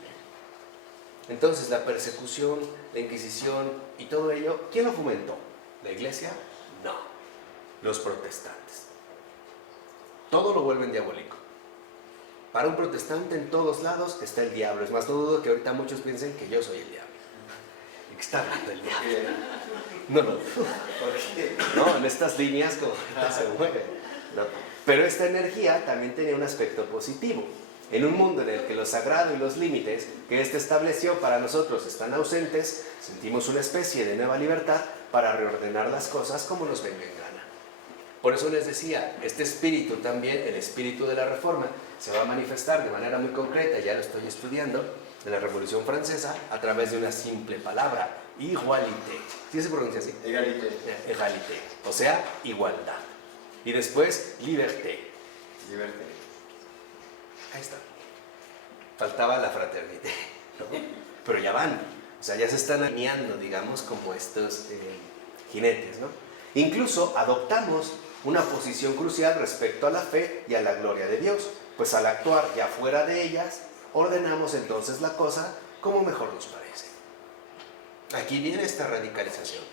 Entonces la persecución, la Inquisición y todo ello, ¿quién lo fomentó? ¿La Iglesia? No, los protestantes. Todo lo vuelven diabólico. Para un protestante en todos lados está el diablo. Es más, no dudo que ahorita muchos piensen que yo soy el diablo. ¿De qué está hablando el diablo? No lo dudo. No, en estas líneas como se mueve. No. Pero esta energía también tenía un aspecto positivo. En un mundo en el que lo sagrado y los límites que éste estableció para nosotros están ausentes, sentimos una especie de nueva libertad para reordenar las cosas como nos venga en gana. Por eso les decía, este espíritu también, el espíritu de la Reforma, se va a manifestar de manera muy concreta, ya lo estoy estudiando, de la Revolución Francesa, a través de una simple palabra, igualité. ¿Sí se pronuncia así? Égalité. Égalité, o sea, igualdad. Y después, liberté. Liberté. Ahí está. Faltaba la fraternité, ¿no? Pero ya van, o sea, ya se están alineando, digamos, como estos jinetes, ¿no? Incluso adoptamos una posición crucial respecto a la fe y a la gloria de Dios, pues al actuar ya fuera de ellas, ordenamos entonces la cosa como mejor nos parece. Aquí viene esta radicalización.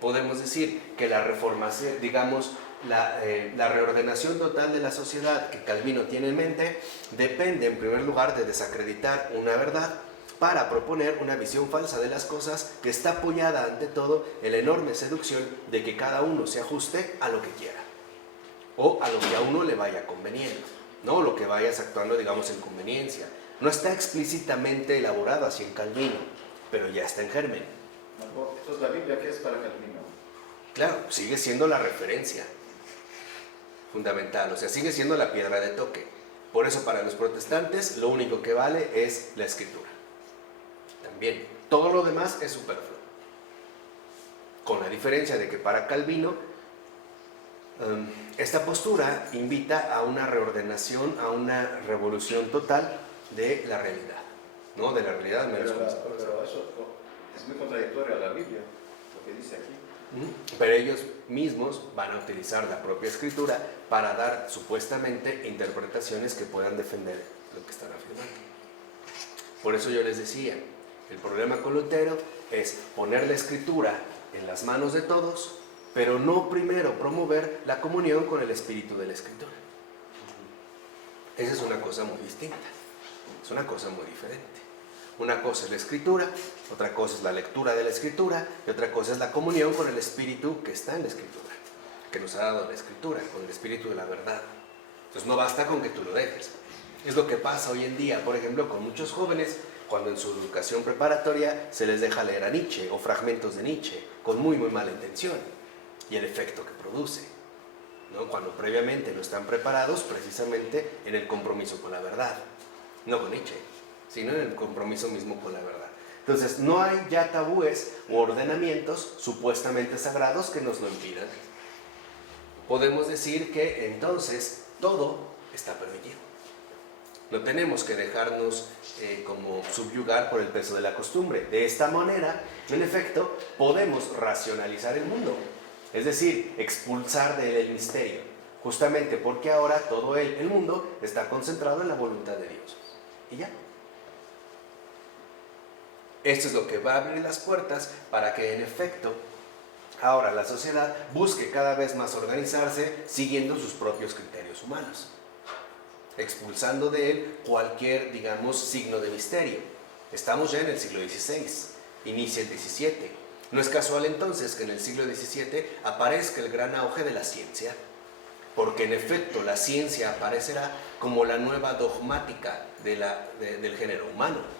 Podemos decir que la reformación, digamos, la reordenación total de la sociedad que Calvino tiene en mente depende en primer lugar de desacreditar una verdad para proponer una visión falsa de las cosas que está apoyada ante todo en la enorme seducción de que cada uno se ajuste a lo que quiera o a lo que a uno le vaya conveniendo, no lo que vayas actuando, digamos, en conveniencia. No está explícitamente elaborado así en Calvino, pero ya está en germen. Entonces, ¿la Biblia qué es para Calvino? Claro, sigue siendo la referencia fundamental, o sea, sigue siendo la piedra de toque. Por eso para los protestantes lo único que vale es la escritura. También, todo lo demás es superfluo. Con la diferencia de que para Calvino esta postura invita a una reordenación, a una revolución total de la realidad, ¿no? De la realidad menos Pero eso es muy contradictorio a la Biblia, lo que dice aquí. Pero ellos mismos van a utilizar la propia escritura para dar supuestamente interpretaciones que puedan defender lo que están afirmando. Por eso yo les decía, el problema con Lutero es poner la escritura en las manos de todos, pero no primero promover la comunión con el espíritu de la escritura. Esa es una cosa muy distinta, es una cosa muy diferente. Una cosa es la escritura, otra cosa es la lectura de la escritura y otra cosa es la comunión con el espíritu que está en la escritura, que nos ha dado la escritura, con el espíritu de la verdad. Entonces no basta con que tú lo dejes. Es lo que pasa hoy en día, por ejemplo, con muchos jóvenes, cuando en su educación preparatoria se les deja leer a Nietzsche o fragmentos de Nietzsche, con muy mala intención, y el efecto que produce, ¿no? Cuando previamente no están preparados precisamente en el compromiso con la verdad, no con Nietzsche, sino en el compromiso mismo con la verdad. Entonces, no hay ya tabúes u ordenamientos supuestamente sagrados que nos lo impidan. Podemos decir que entonces todo está permitido. No tenemos que dejarnos como subyugar por el peso de la costumbre. De esta manera, en efecto, podemos racionalizar el mundo, es decir, expulsar de él el misterio, justamente porque ahora todo el mundo está concentrado en la voluntad de Dios. Y ya. Esto es lo que va a abrir las puertas para que en efecto ahora la sociedad busque cada vez más organizarse siguiendo sus propios criterios humanos, expulsando de él cualquier, digamos, signo de misterio. Estamos ya en el siglo XVI, inicia el XVII. No es casual entonces que en el siglo XVII aparezca el gran auge de la ciencia, porque en efecto la ciencia aparecerá como la nueva dogmática del género humano.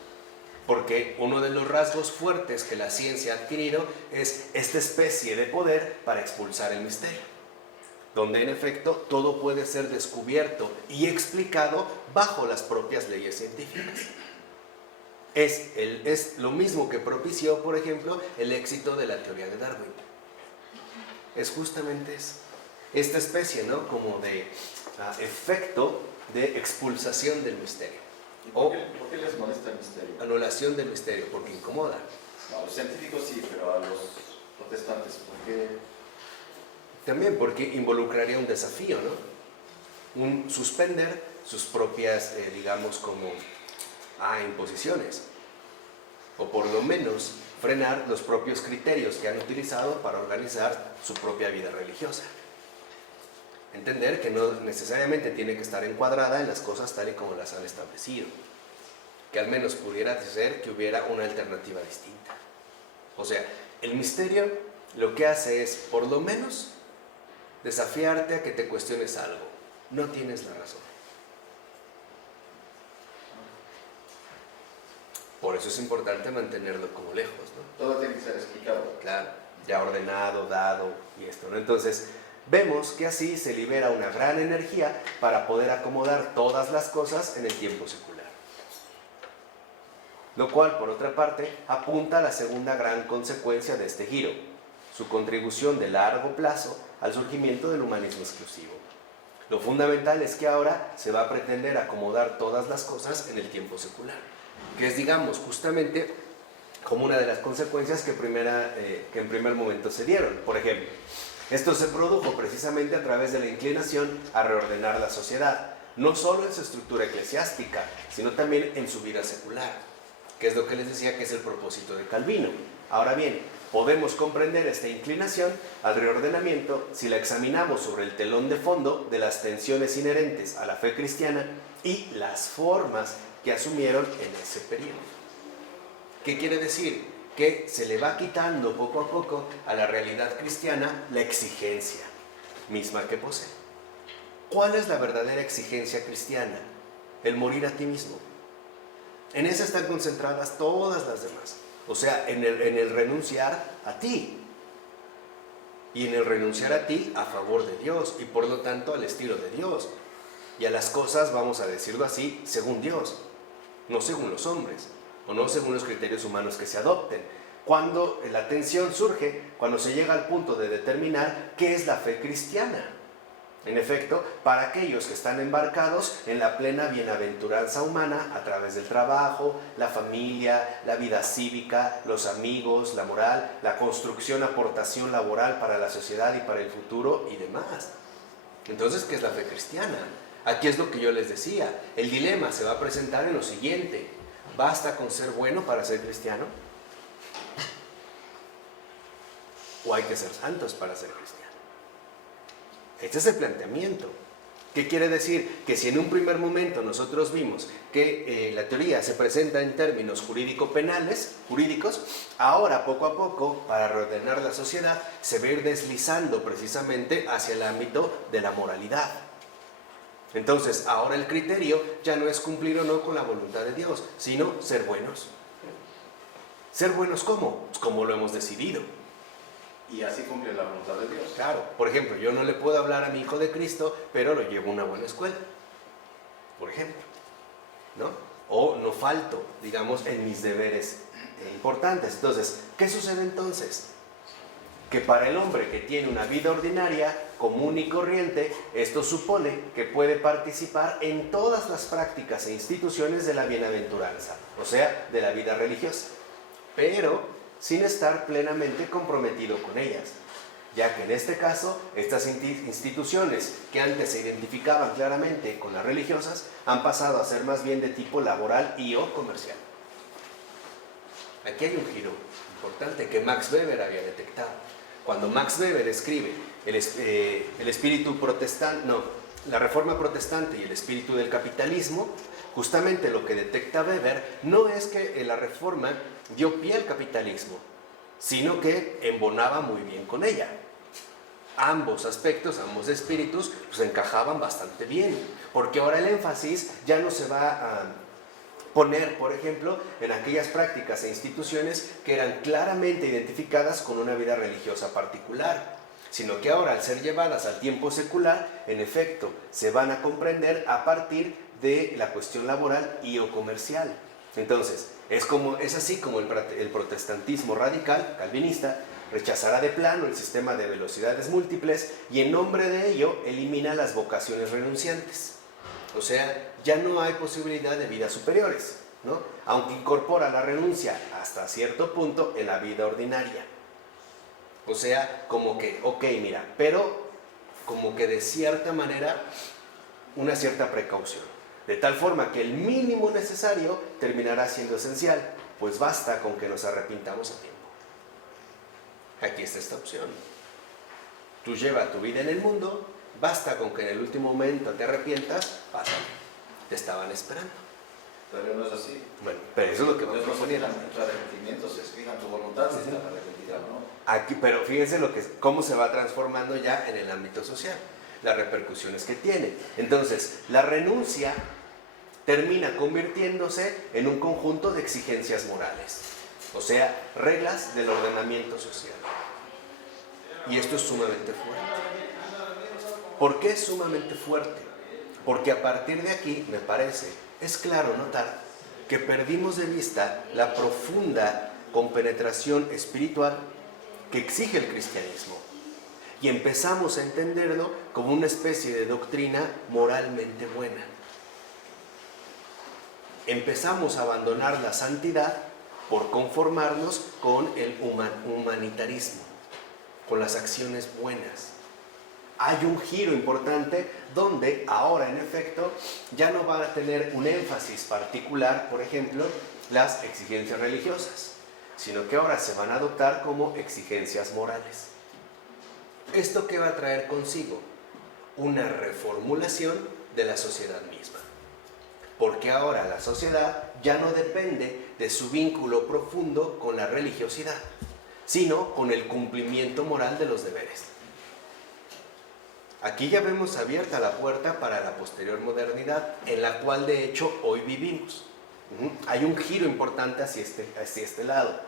Porque uno de los rasgos fuertes que la ciencia ha adquirido es esta especie de poder para expulsar el misterio, donde en efecto todo puede ser descubierto y explicado bajo las propias leyes científicas. Es lo mismo que propició, por ejemplo, el éxito de la teoría de Darwin. Es justamente eso, esta especie, ¿no?, como de efecto de expulsación del misterio. ¿Por qué les molesta el misterio? Anulación del misterio, porque incomoda. No, a los científicos sí, pero a los protestantes, ¿por qué? También porque involucraría un desafío, ¿no? Un suspender sus propias, digamos, como imposiciones. O por lo menos frenar los propios criterios que han utilizado para organizar su propia vida religiosa. Entender que no necesariamente tiene que estar encuadrada en las cosas tal y como las han establecido. Que al menos pudiera ser que hubiera una alternativa distinta. O sea, el misterio lo que hace es, por lo menos, desafiarte a que te cuestiones algo. No tienes la razón. Por eso es importante mantenerlo como lejos, ¿no? Todo tiene que ser explicado. Claro, ya ordenado, dado y esto, ¿no? Entonces, vemos que así se libera una gran energía para poder acomodar todas las cosas en el tiempo secular. Lo cual, por otra parte, apunta a la segunda gran consecuencia de este giro, su contribución de largo plazo al surgimiento del humanismo exclusivo. Lo fundamental es que ahora se va a pretender acomodar todas las cosas en el tiempo secular, que es, digamos, justamente como una de las consecuencias que en primer momento se dieron. Por ejemplo, esto se produjo precisamente a través de la inclinación a reordenar la sociedad, no solo en su estructura eclesiástica, sino también en su vida secular, que es lo que les decía que es el propósito de Calvino. Ahora bien, podemos comprender esta inclinación al reordenamiento si la examinamos sobre el telón de fondo de las tensiones inherentes a la fe cristiana y las formas que asumieron en ese periodo. ¿Qué quiere decir? Que se le va quitando poco a poco a la realidad cristiana la exigencia misma que posee. ¿Cuál es la verdadera exigencia cristiana? El morir a ti mismo. En esa están concentradas todas las demás. O sea, en el renunciar a ti. Y en el renunciar a ti a favor de Dios y por lo tanto al estilo de Dios. Y a las cosas, vamos a decirlo así, según Dios, no según los hombres, o no según los criterios humanos que se adopten. Cuando la tensión surge, cuando se llega al punto de determinar qué es la fe cristiana. En efecto, para aquellos que están embarcados en la plena bienaventuranza humana a través del trabajo, la familia, la vida cívica, los amigos, la moral, la construcción, aportación laboral para la sociedad y para el futuro y demás. Entonces, ¿qué es la fe cristiana? Aquí es lo que yo les decía. El dilema se va a presentar en lo siguiente. ¿Basta con ser bueno para ser cristiano? ¿O hay que ser santos para ser cristiano? Este es el planteamiento. ¿Qué quiere decir? Que si en un primer momento nosotros vimos que la teoría se presenta en términos jurídicos, ahora poco a poco, para reordenar la sociedad, se va a ir deslizando precisamente hacia el ámbito de la moralidad. Entonces, ahora el criterio ya no es cumplir o no con la voluntad de Dios, sino ser buenos. ¿Ser buenos cómo? Pues como lo hemos decidido. Y así cumple la voluntad de Dios. Claro, por ejemplo, yo no le puedo hablar a mi hijo de Cristo, pero lo llevo a una buena escuela, por ejemplo, ¿no? O no falto, digamos, en mis deberes importantes. Entonces, ¿qué sucede entonces? Que para el hombre que tiene una vida ordinaria, común y corriente, esto supone que puede participar en todas las prácticas e instituciones de la bienaventuranza, o sea, de la vida religiosa, pero sin estar plenamente comprometido con ellas, ya que en este caso, estas instituciones que antes se identificaban claramente con las religiosas, han pasado a ser más bien de tipo laboral y o comercial. Aquí hay un giro importante que Max Weber había detectado. Cuando Max Weber escribe la Reforma Protestante y el espíritu del capitalismo, justamente lo que detecta Weber no es que la Reforma dio pie al capitalismo, sino que embonaba muy bien con ella. Ambos aspectos, ambos espíritus, pues encajaban bastante bien, porque ahora el énfasis ya no se va a poner, por ejemplo, en aquellas prácticas e instituciones que eran claramente identificadas con una vida religiosa particular, sino que ahora, al ser llevadas al tiempo secular, en efecto, se van a comprender a partir de la cuestión laboral y o comercial. Entonces, es así como el protestantismo radical, calvinista, rechazará de plano el sistema de velocidades múltiples y en nombre de ello elimina las vocaciones renunciantes. O sea, ya no hay posibilidad de vidas superiores, ¿no? Aunque incorpora la renuncia hasta cierto punto en la vida ordinaria. O sea, como que, ok, mira, pero como que de cierta manera, una cierta precaución. De tal forma que el mínimo necesario terminará siendo esencial, pues basta con que nos arrepintamos a tiempo. Aquí está esta opción. Tú llevas tu vida en el mundo, basta con que en el último momento te arrepientas, pasa. Te estaban esperando. Pero no es así. Bueno, pero eso es lo que No va es proponiendo. tu arrepentimiento, se fija en tu voluntad, si estás arrepentida o no. Aquí, pero fíjense cómo se va transformando ya en el ámbito social, las repercusiones que tiene. Entonces, la renuncia termina convirtiéndose en un conjunto de exigencias morales, o sea, reglas del ordenamiento social. Y esto es sumamente fuerte. ¿Por qué es sumamente fuerte? Porque a partir de aquí, me parece, es claro notar que perdimos de vista la profunda compenetración espiritual que exige el cristianismo y empezamos a entenderlo como una especie de doctrina moralmente buena. Empezamos a abandonar la santidad por conformarnos con el humanitarismo, con las acciones buenas. Hay un giro importante donde ahora, en efecto, ya no va a tener un énfasis particular, por ejemplo, las exigencias religiosas, sino que ahora se van a adoptar como exigencias morales. ¿Esto qué va a traer consigo? Una reformulación de la sociedad misma. Porque ahora la sociedad ya no depende de su vínculo profundo con la religiosidad, sino con el cumplimiento moral de los deberes. Aquí ya vemos abierta la puerta para la posterior modernidad, en la cual de hecho hoy vivimos. Hay un giro importante hacia este lado,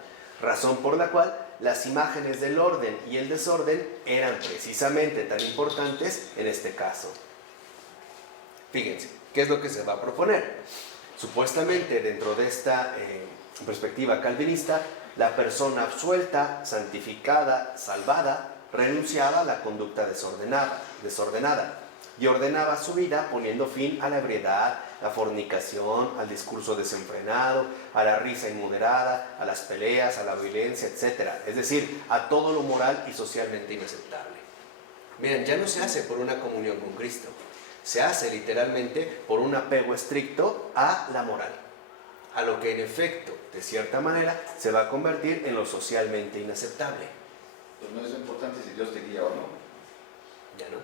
razón por la cual las imágenes del orden y el desorden eran precisamente tan importantes en este caso. Fíjense, ¿qué es lo que se va a proponer? Supuestamente dentro de esta perspectiva calvinista, la persona absuelta, santificada, salvada, renunciaba a la conducta desordenada y ordenaba su vida poniendo fin a la ebriedad, la fornicación, al discurso desenfrenado, a la risa inmoderada, a las peleas, a la violencia, etc. Es decir, a todo lo moral y socialmente inaceptable. Miren, ya no se hace por una comunión con Cristo, se hace literalmente por un apego estricto a la moral, a lo que en efecto, de cierta manera, se va a convertir en lo socialmente inaceptable. Pues no es importante si Dios te guía o no. Ya no.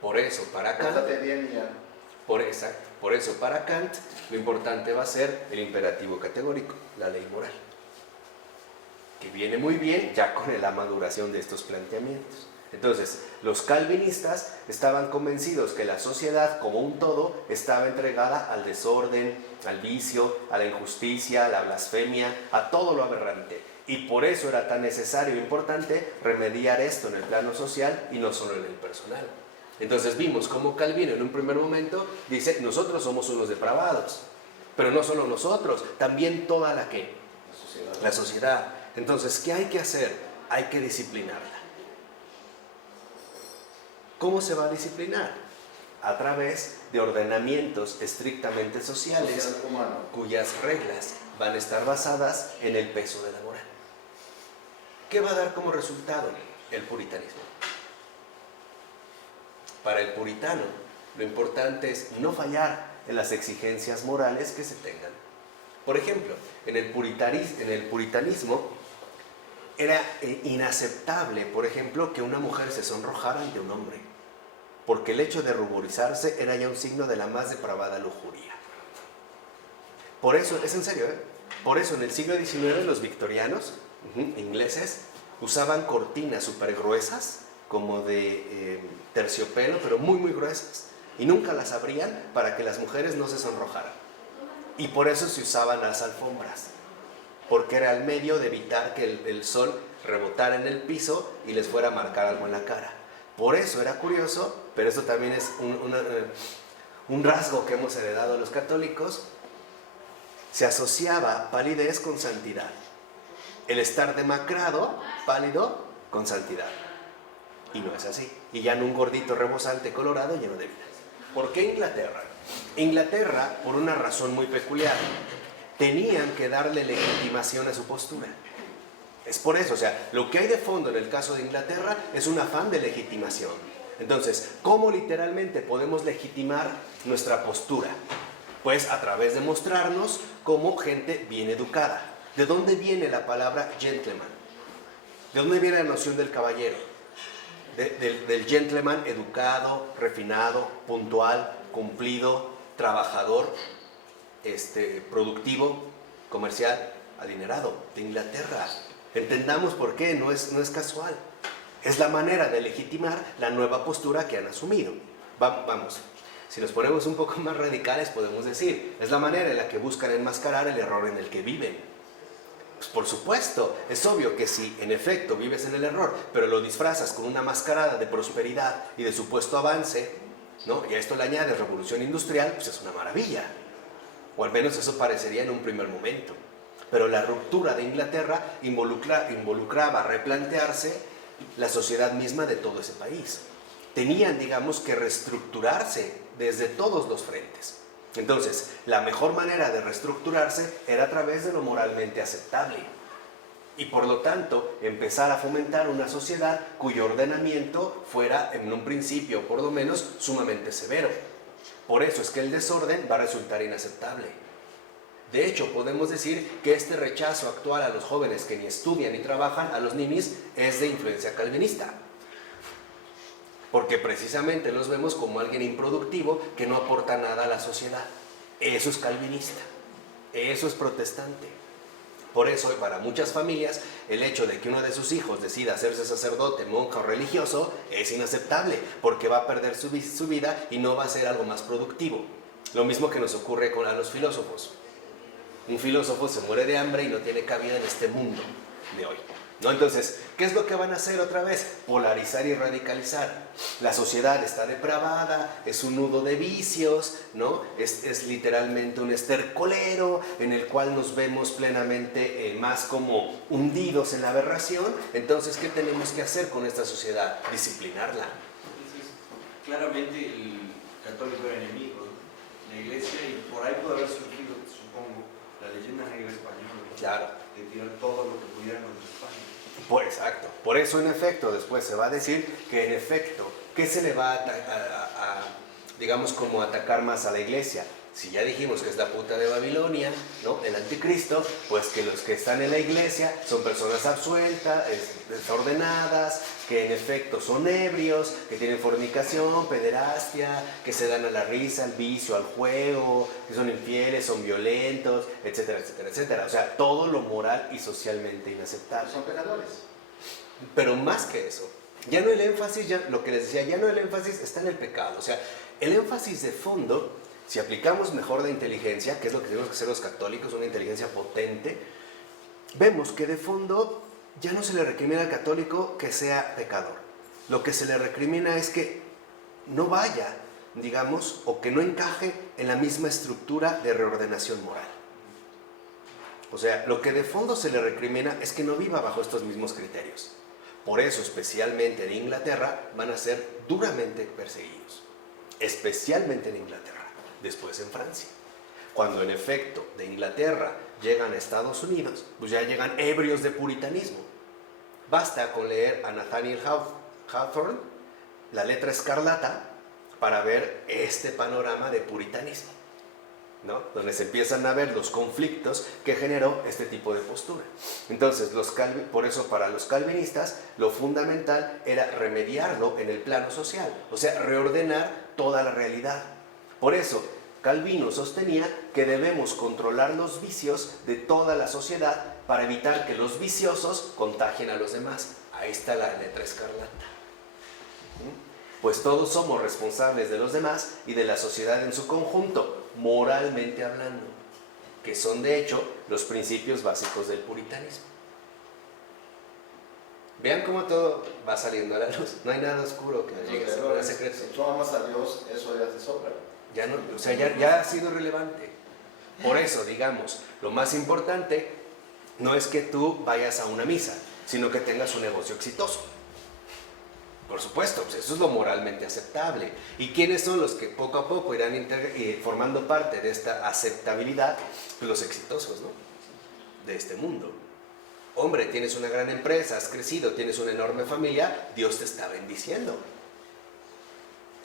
Por eso, para Kant, Pórtate bien y ya. por eso, para Kant, lo importante va a ser el imperativo categórico, la ley moral, que viene muy bien ya con la maduración de estos planteamientos. Entonces, los calvinistas estaban convencidos que la sociedad como un todo estaba entregada al desorden, al vicio, a la injusticia, a la blasfemia, a todo lo aberrante. Y por eso era tan necesario e importante remediar esto en el plano social y no solo en el personal. Entonces vimos cómo Calvino en un primer momento dice, nosotros somos unos depravados, pero no solo nosotros, también toda la sociedad. Entonces, ¿qué hay que hacer? Hay que disciplinarla. ¿Cómo se va a disciplinar? A través de ordenamientos estrictamente sociales, cuyas reglas van a estar basadas en el peso de la moral. ¿Qué va a dar como resultado? El puritanismo. Para el puritano, lo importante es no fallar en las exigencias morales que se tengan. Por ejemplo, en el puritanismo era inaceptable, por ejemplo, que una mujer se sonrojara ante un hombre, porque el hecho de ruborizarse era ya un signo de la más depravada lujuria. Por eso, es en serio, por eso en el siglo XIX los victorianos, ingleses, usaban cortinas súper gruesas, como de terciopelo, pero muy muy gruesas, y nunca las abrían para que las mujeres no se sonrojaran. Y por eso se usaban las alfombras, porque era el medio de evitar que el sol rebotara en el piso y les fuera a marcar algo en la cara. Por eso era curioso, pero eso también es un rasgo que hemos heredado a los católicos. Se asociaba palidez con santidad. El estar demacrado, pálido, con santidad. Y no es así. Y ya no un gordito rebosante colorado lleno de vidas. ¿Por qué Inglaterra? Inglaterra, por una razón muy peculiar, tenían que darle legitimación a su postura. Es por eso, o sea, lo que hay de fondo en el caso de Inglaterra es un afán de legitimación. Entonces, ¿cómo literalmente podemos legitimar nuestra postura? Pues a través de mostrarnos como gente bien educada. ¿De dónde viene la palabra gentleman? ¿De dónde viene la noción del caballero? Del gentleman educado, refinado, puntual, cumplido, trabajador, productivo, comercial, adinerado, de Inglaterra. Entendamos por qué, no es casual. Es la manera de legitimar la nueva postura que han asumido. Vamos, si nos ponemos un poco más radicales podemos decir, es la manera en la que buscan enmascarar el error en el que viven. Pues por supuesto, es obvio que si en efecto vives en el error, pero lo disfrazas con una mascarada de prosperidad y de supuesto avance, ¿no? Y a esto le añades revolución industrial, pues es una maravilla. O al menos eso parecería en un primer momento. Pero la ruptura de Inglaterra involucraba replantearse la sociedad misma de todo ese país. Tenían, digamos, que reestructurarse desde todos los frentes. Entonces, la mejor manera de reestructurarse era a través de lo moralmente aceptable. Y por lo tanto, empezar a fomentar una sociedad cuyo ordenamiento fuera, en un principio por lo menos, sumamente severo. Por eso es que el desorden va a resultar inaceptable. De hecho, podemos decir que este rechazo actual a los jóvenes que ni estudian ni trabajan, a los ninis, es de influencia calvinista. Porque precisamente los vemos como alguien improductivo que no aporta nada a la sociedad. Eso es calvinista, eso es protestante. Por eso, para muchas familias, el hecho de que uno de sus hijos decida hacerse sacerdote, monja o religioso es inaceptable, porque va a perder su vida y no va a ser algo más productivo. Lo mismo que nos ocurre con los filósofos. Un filósofo se muere de hambre y no tiene cabida en este mundo de hoy, ¿no? Entonces, ¿qué es lo que van a hacer otra vez? Polarizar y radicalizar. La sociedad está depravada, es un nudo de vicios, ¿no? Es literalmente un estercolero en el cual nos vemos plenamente más como hundidos en la aberración. Entonces, ¿qué tenemos que hacer con esta sociedad? Disciplinarla. Entonces, claramente el católico era enemigo de la iglesia y por ahí pudo haber surgido, supongo, la leyenda negra española. Claro. De tirar todo lo que pudieran contra España. Pues exacto. Por eso, en efecto, después se va a decir que, en efecto, ¿qué se le va digamos, como atacar más a la iglesia? Si ya dijimos que es la puta de Babilonia, ¿no? El anticristo, pues que los que están en la iglesia son personas absueltas, desordenadas, que en efecto son ebrios, que tienen fornicación, pederastia, que se dan a la risa, al vicio, al juego, que son infieles, son violentos, etcétera, etcétera, etcétera. O sea, todo lo moral y socialmente inaceptable. Son pecadores. Pero más que eso, ya no el énfasis, lo que les decía, ya no el énfasis está en el pecado. O sea, el énfasis de fondo, si aplicamos mejor la inteligencia, que es lo que tenemos que hacer los católicos, una inteligencia potente, vemos que de fondo ya no se le recrimina al católico que sea pecador. Lo que se le recrimina es que no vaya, digamos, o que no encaje en la misma estructura de reordenación moral. O sea, lo que de fondo se le recrimina es que no viva bajo estos mismos criterios. Por eso, especialmente en Inglaterra, van a ser duramente perseguidos. Especialmente en Inglaterra. Después en Francia. Cuando en efecto de Inglaterra llegan a Estados Unidos, pues ya llegan ebrios de puritanismo. Basta con leer a Nathaniel Hawthorne, La letra escarlata, para ver este panorama de puritanismo, ¿no? Donde se empiezan a ver los conflictos que generó este tipo de postura. Entonces, por eso para los calvinistas lo fundamental era remediarlo en el plano social, o sea, reordenar toda la realidad. Por eso, Calvino sostenía que debemos controlar los vicios de toda la sociedad para evitar que los viciosos contagien a los demás. Ahí está la letra escarlata. Pues todos somos responsables de los demás y de la sociedad en su conjunto, moralmente hablando, que son de hecho los principios básicos del puritanismo. Vean cómo todo va saliendo a la luz. No hay nada oscuro que llegue a ser secreto. Si tú amas a Dios, eso ya te sobra. Ya no, o sea, ya ha sido relevante. Por eso, digamos, lo más importante no es que tú vayas a una misa, sino que tengas un negocio exitoso. Por supuesto, pues eso es lo moralmente aceptable. ¿Y quiénes son los que poco a poco irán formando parte de esta aceptabilidad? Pues los exitosos, ¿no? De este mundo. Hombre, tienes una gran empresa, has crecido, tienes una enorme familia, Dios te está bendiciendo.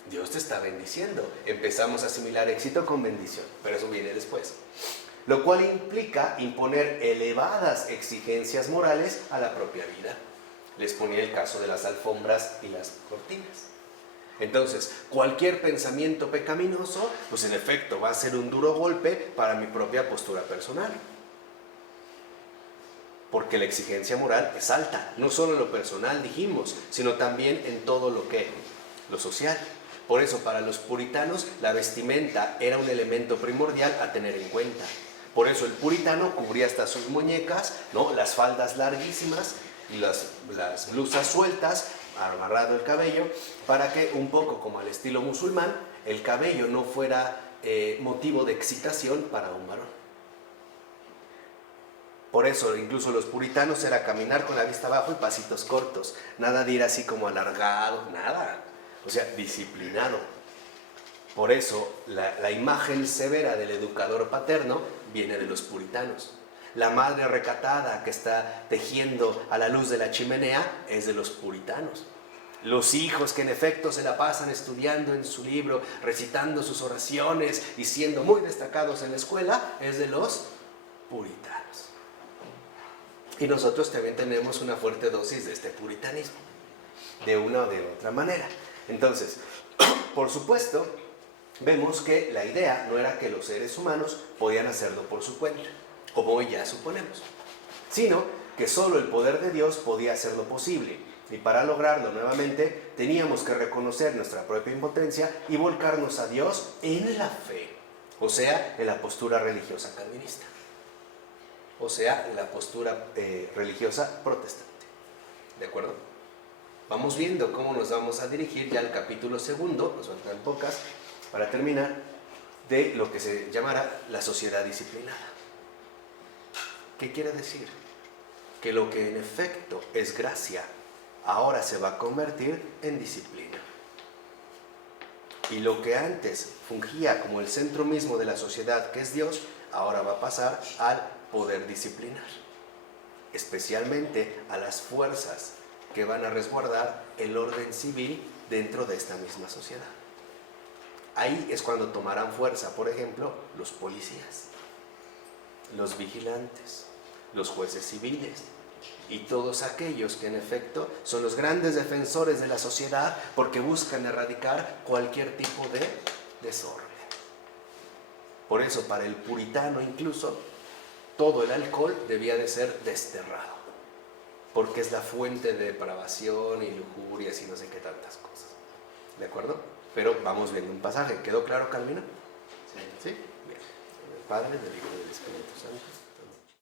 Dios te está bendiciendo. Empezamos a asimilar éxito con bendición, pero eso viene después. Lo cual implica imponer elevadas exigencias morales a la propia vida. Les ponía el caso de las alfombras y las cortinas. Entonces, cualquier pensamiento pecaminoso, pues en efecto va a ser un duro golpe para mi propia postura personal. Porque la exigencia moral es alta, no solo en lo personal dijimos, sino también en todo lo social. Por eso para los puritanos la vestimenta era un elemento primordial a tener en cuenta. Por eso el puritano cubría hasta sus muñecas, ¿no? Las faldas larguísimas y las blusas sueltas, amarrado el cabello, para que un poco como al estilo musulmán, el cabello no fuera motivo de excitación para un varón. Por eso incluso los puritanos era caminar con la vista abajo y pasitos cortos, nada de ir así como alargado, nada, o sea, disciplinado. Por eso la imagen severa del educador paterno viene de los puritanos. La madre recatada que está tejiendo a la luz de la chimenea es de los puritanos. Los hijos que en efecto se la pasan estudiando en su libro, recitando sus oraciones y siendo muy destacados en la escuela, es de los puritanos. Y nosotros también tenemos una fuerte dosis de este puritanismo, de una o de otra manera. Entonces, por supuesto, vemos que la idea no era que los seres humanos podían hacerlo por su cuenta, como hoy ya suponemos, sino que solo el poder de Dios podía hacerlo posible. Y para lograrlo nuevamente, teníamos que reconocer nuestra propia impotencia y volcarnos a Dios en la fe, o sea, en la postura religiosa calvinista. O sea, en la postura religiosa protestante. ¿De acuerdo? Vamos viendo cómo nos vamos a dirigir ya al capítulo 2, nos faltan pocas, para terminar, de lo que se llamará la sociedad disciplinada. ¿Qué quiere decir? Que lo que en efecto es gracia, ahora se va a convertir en disciplina. Y lo que antes fungía como el centro mismo de la sociedad, que es Dios, ahora va a pasar al poder disciplinar, especialmente a las fuerzas que van a resguardar el orden civil dentro de esta misma sociedad. Ahí es cuando tomarán fuerza, por ejemplo, los policías, los vigilantes, los jueces civiles y todos aquellos que en efecto son los grandes defensores de la sociedad porque buscan erradicar cualquier tipo de desorden. Por eso para el puritano incluso todo el alcohol debía de ser desterrado, porque es la fuente de depravación y lujurias y no sé qué tantas cosas. ¿De acuerdo? Pero vamos viendo un pasaje. ¿Quedó claro, Calvino? Sí. ¿Sí? Bien. En el Padre, del Hijo y del Espíritu Santo.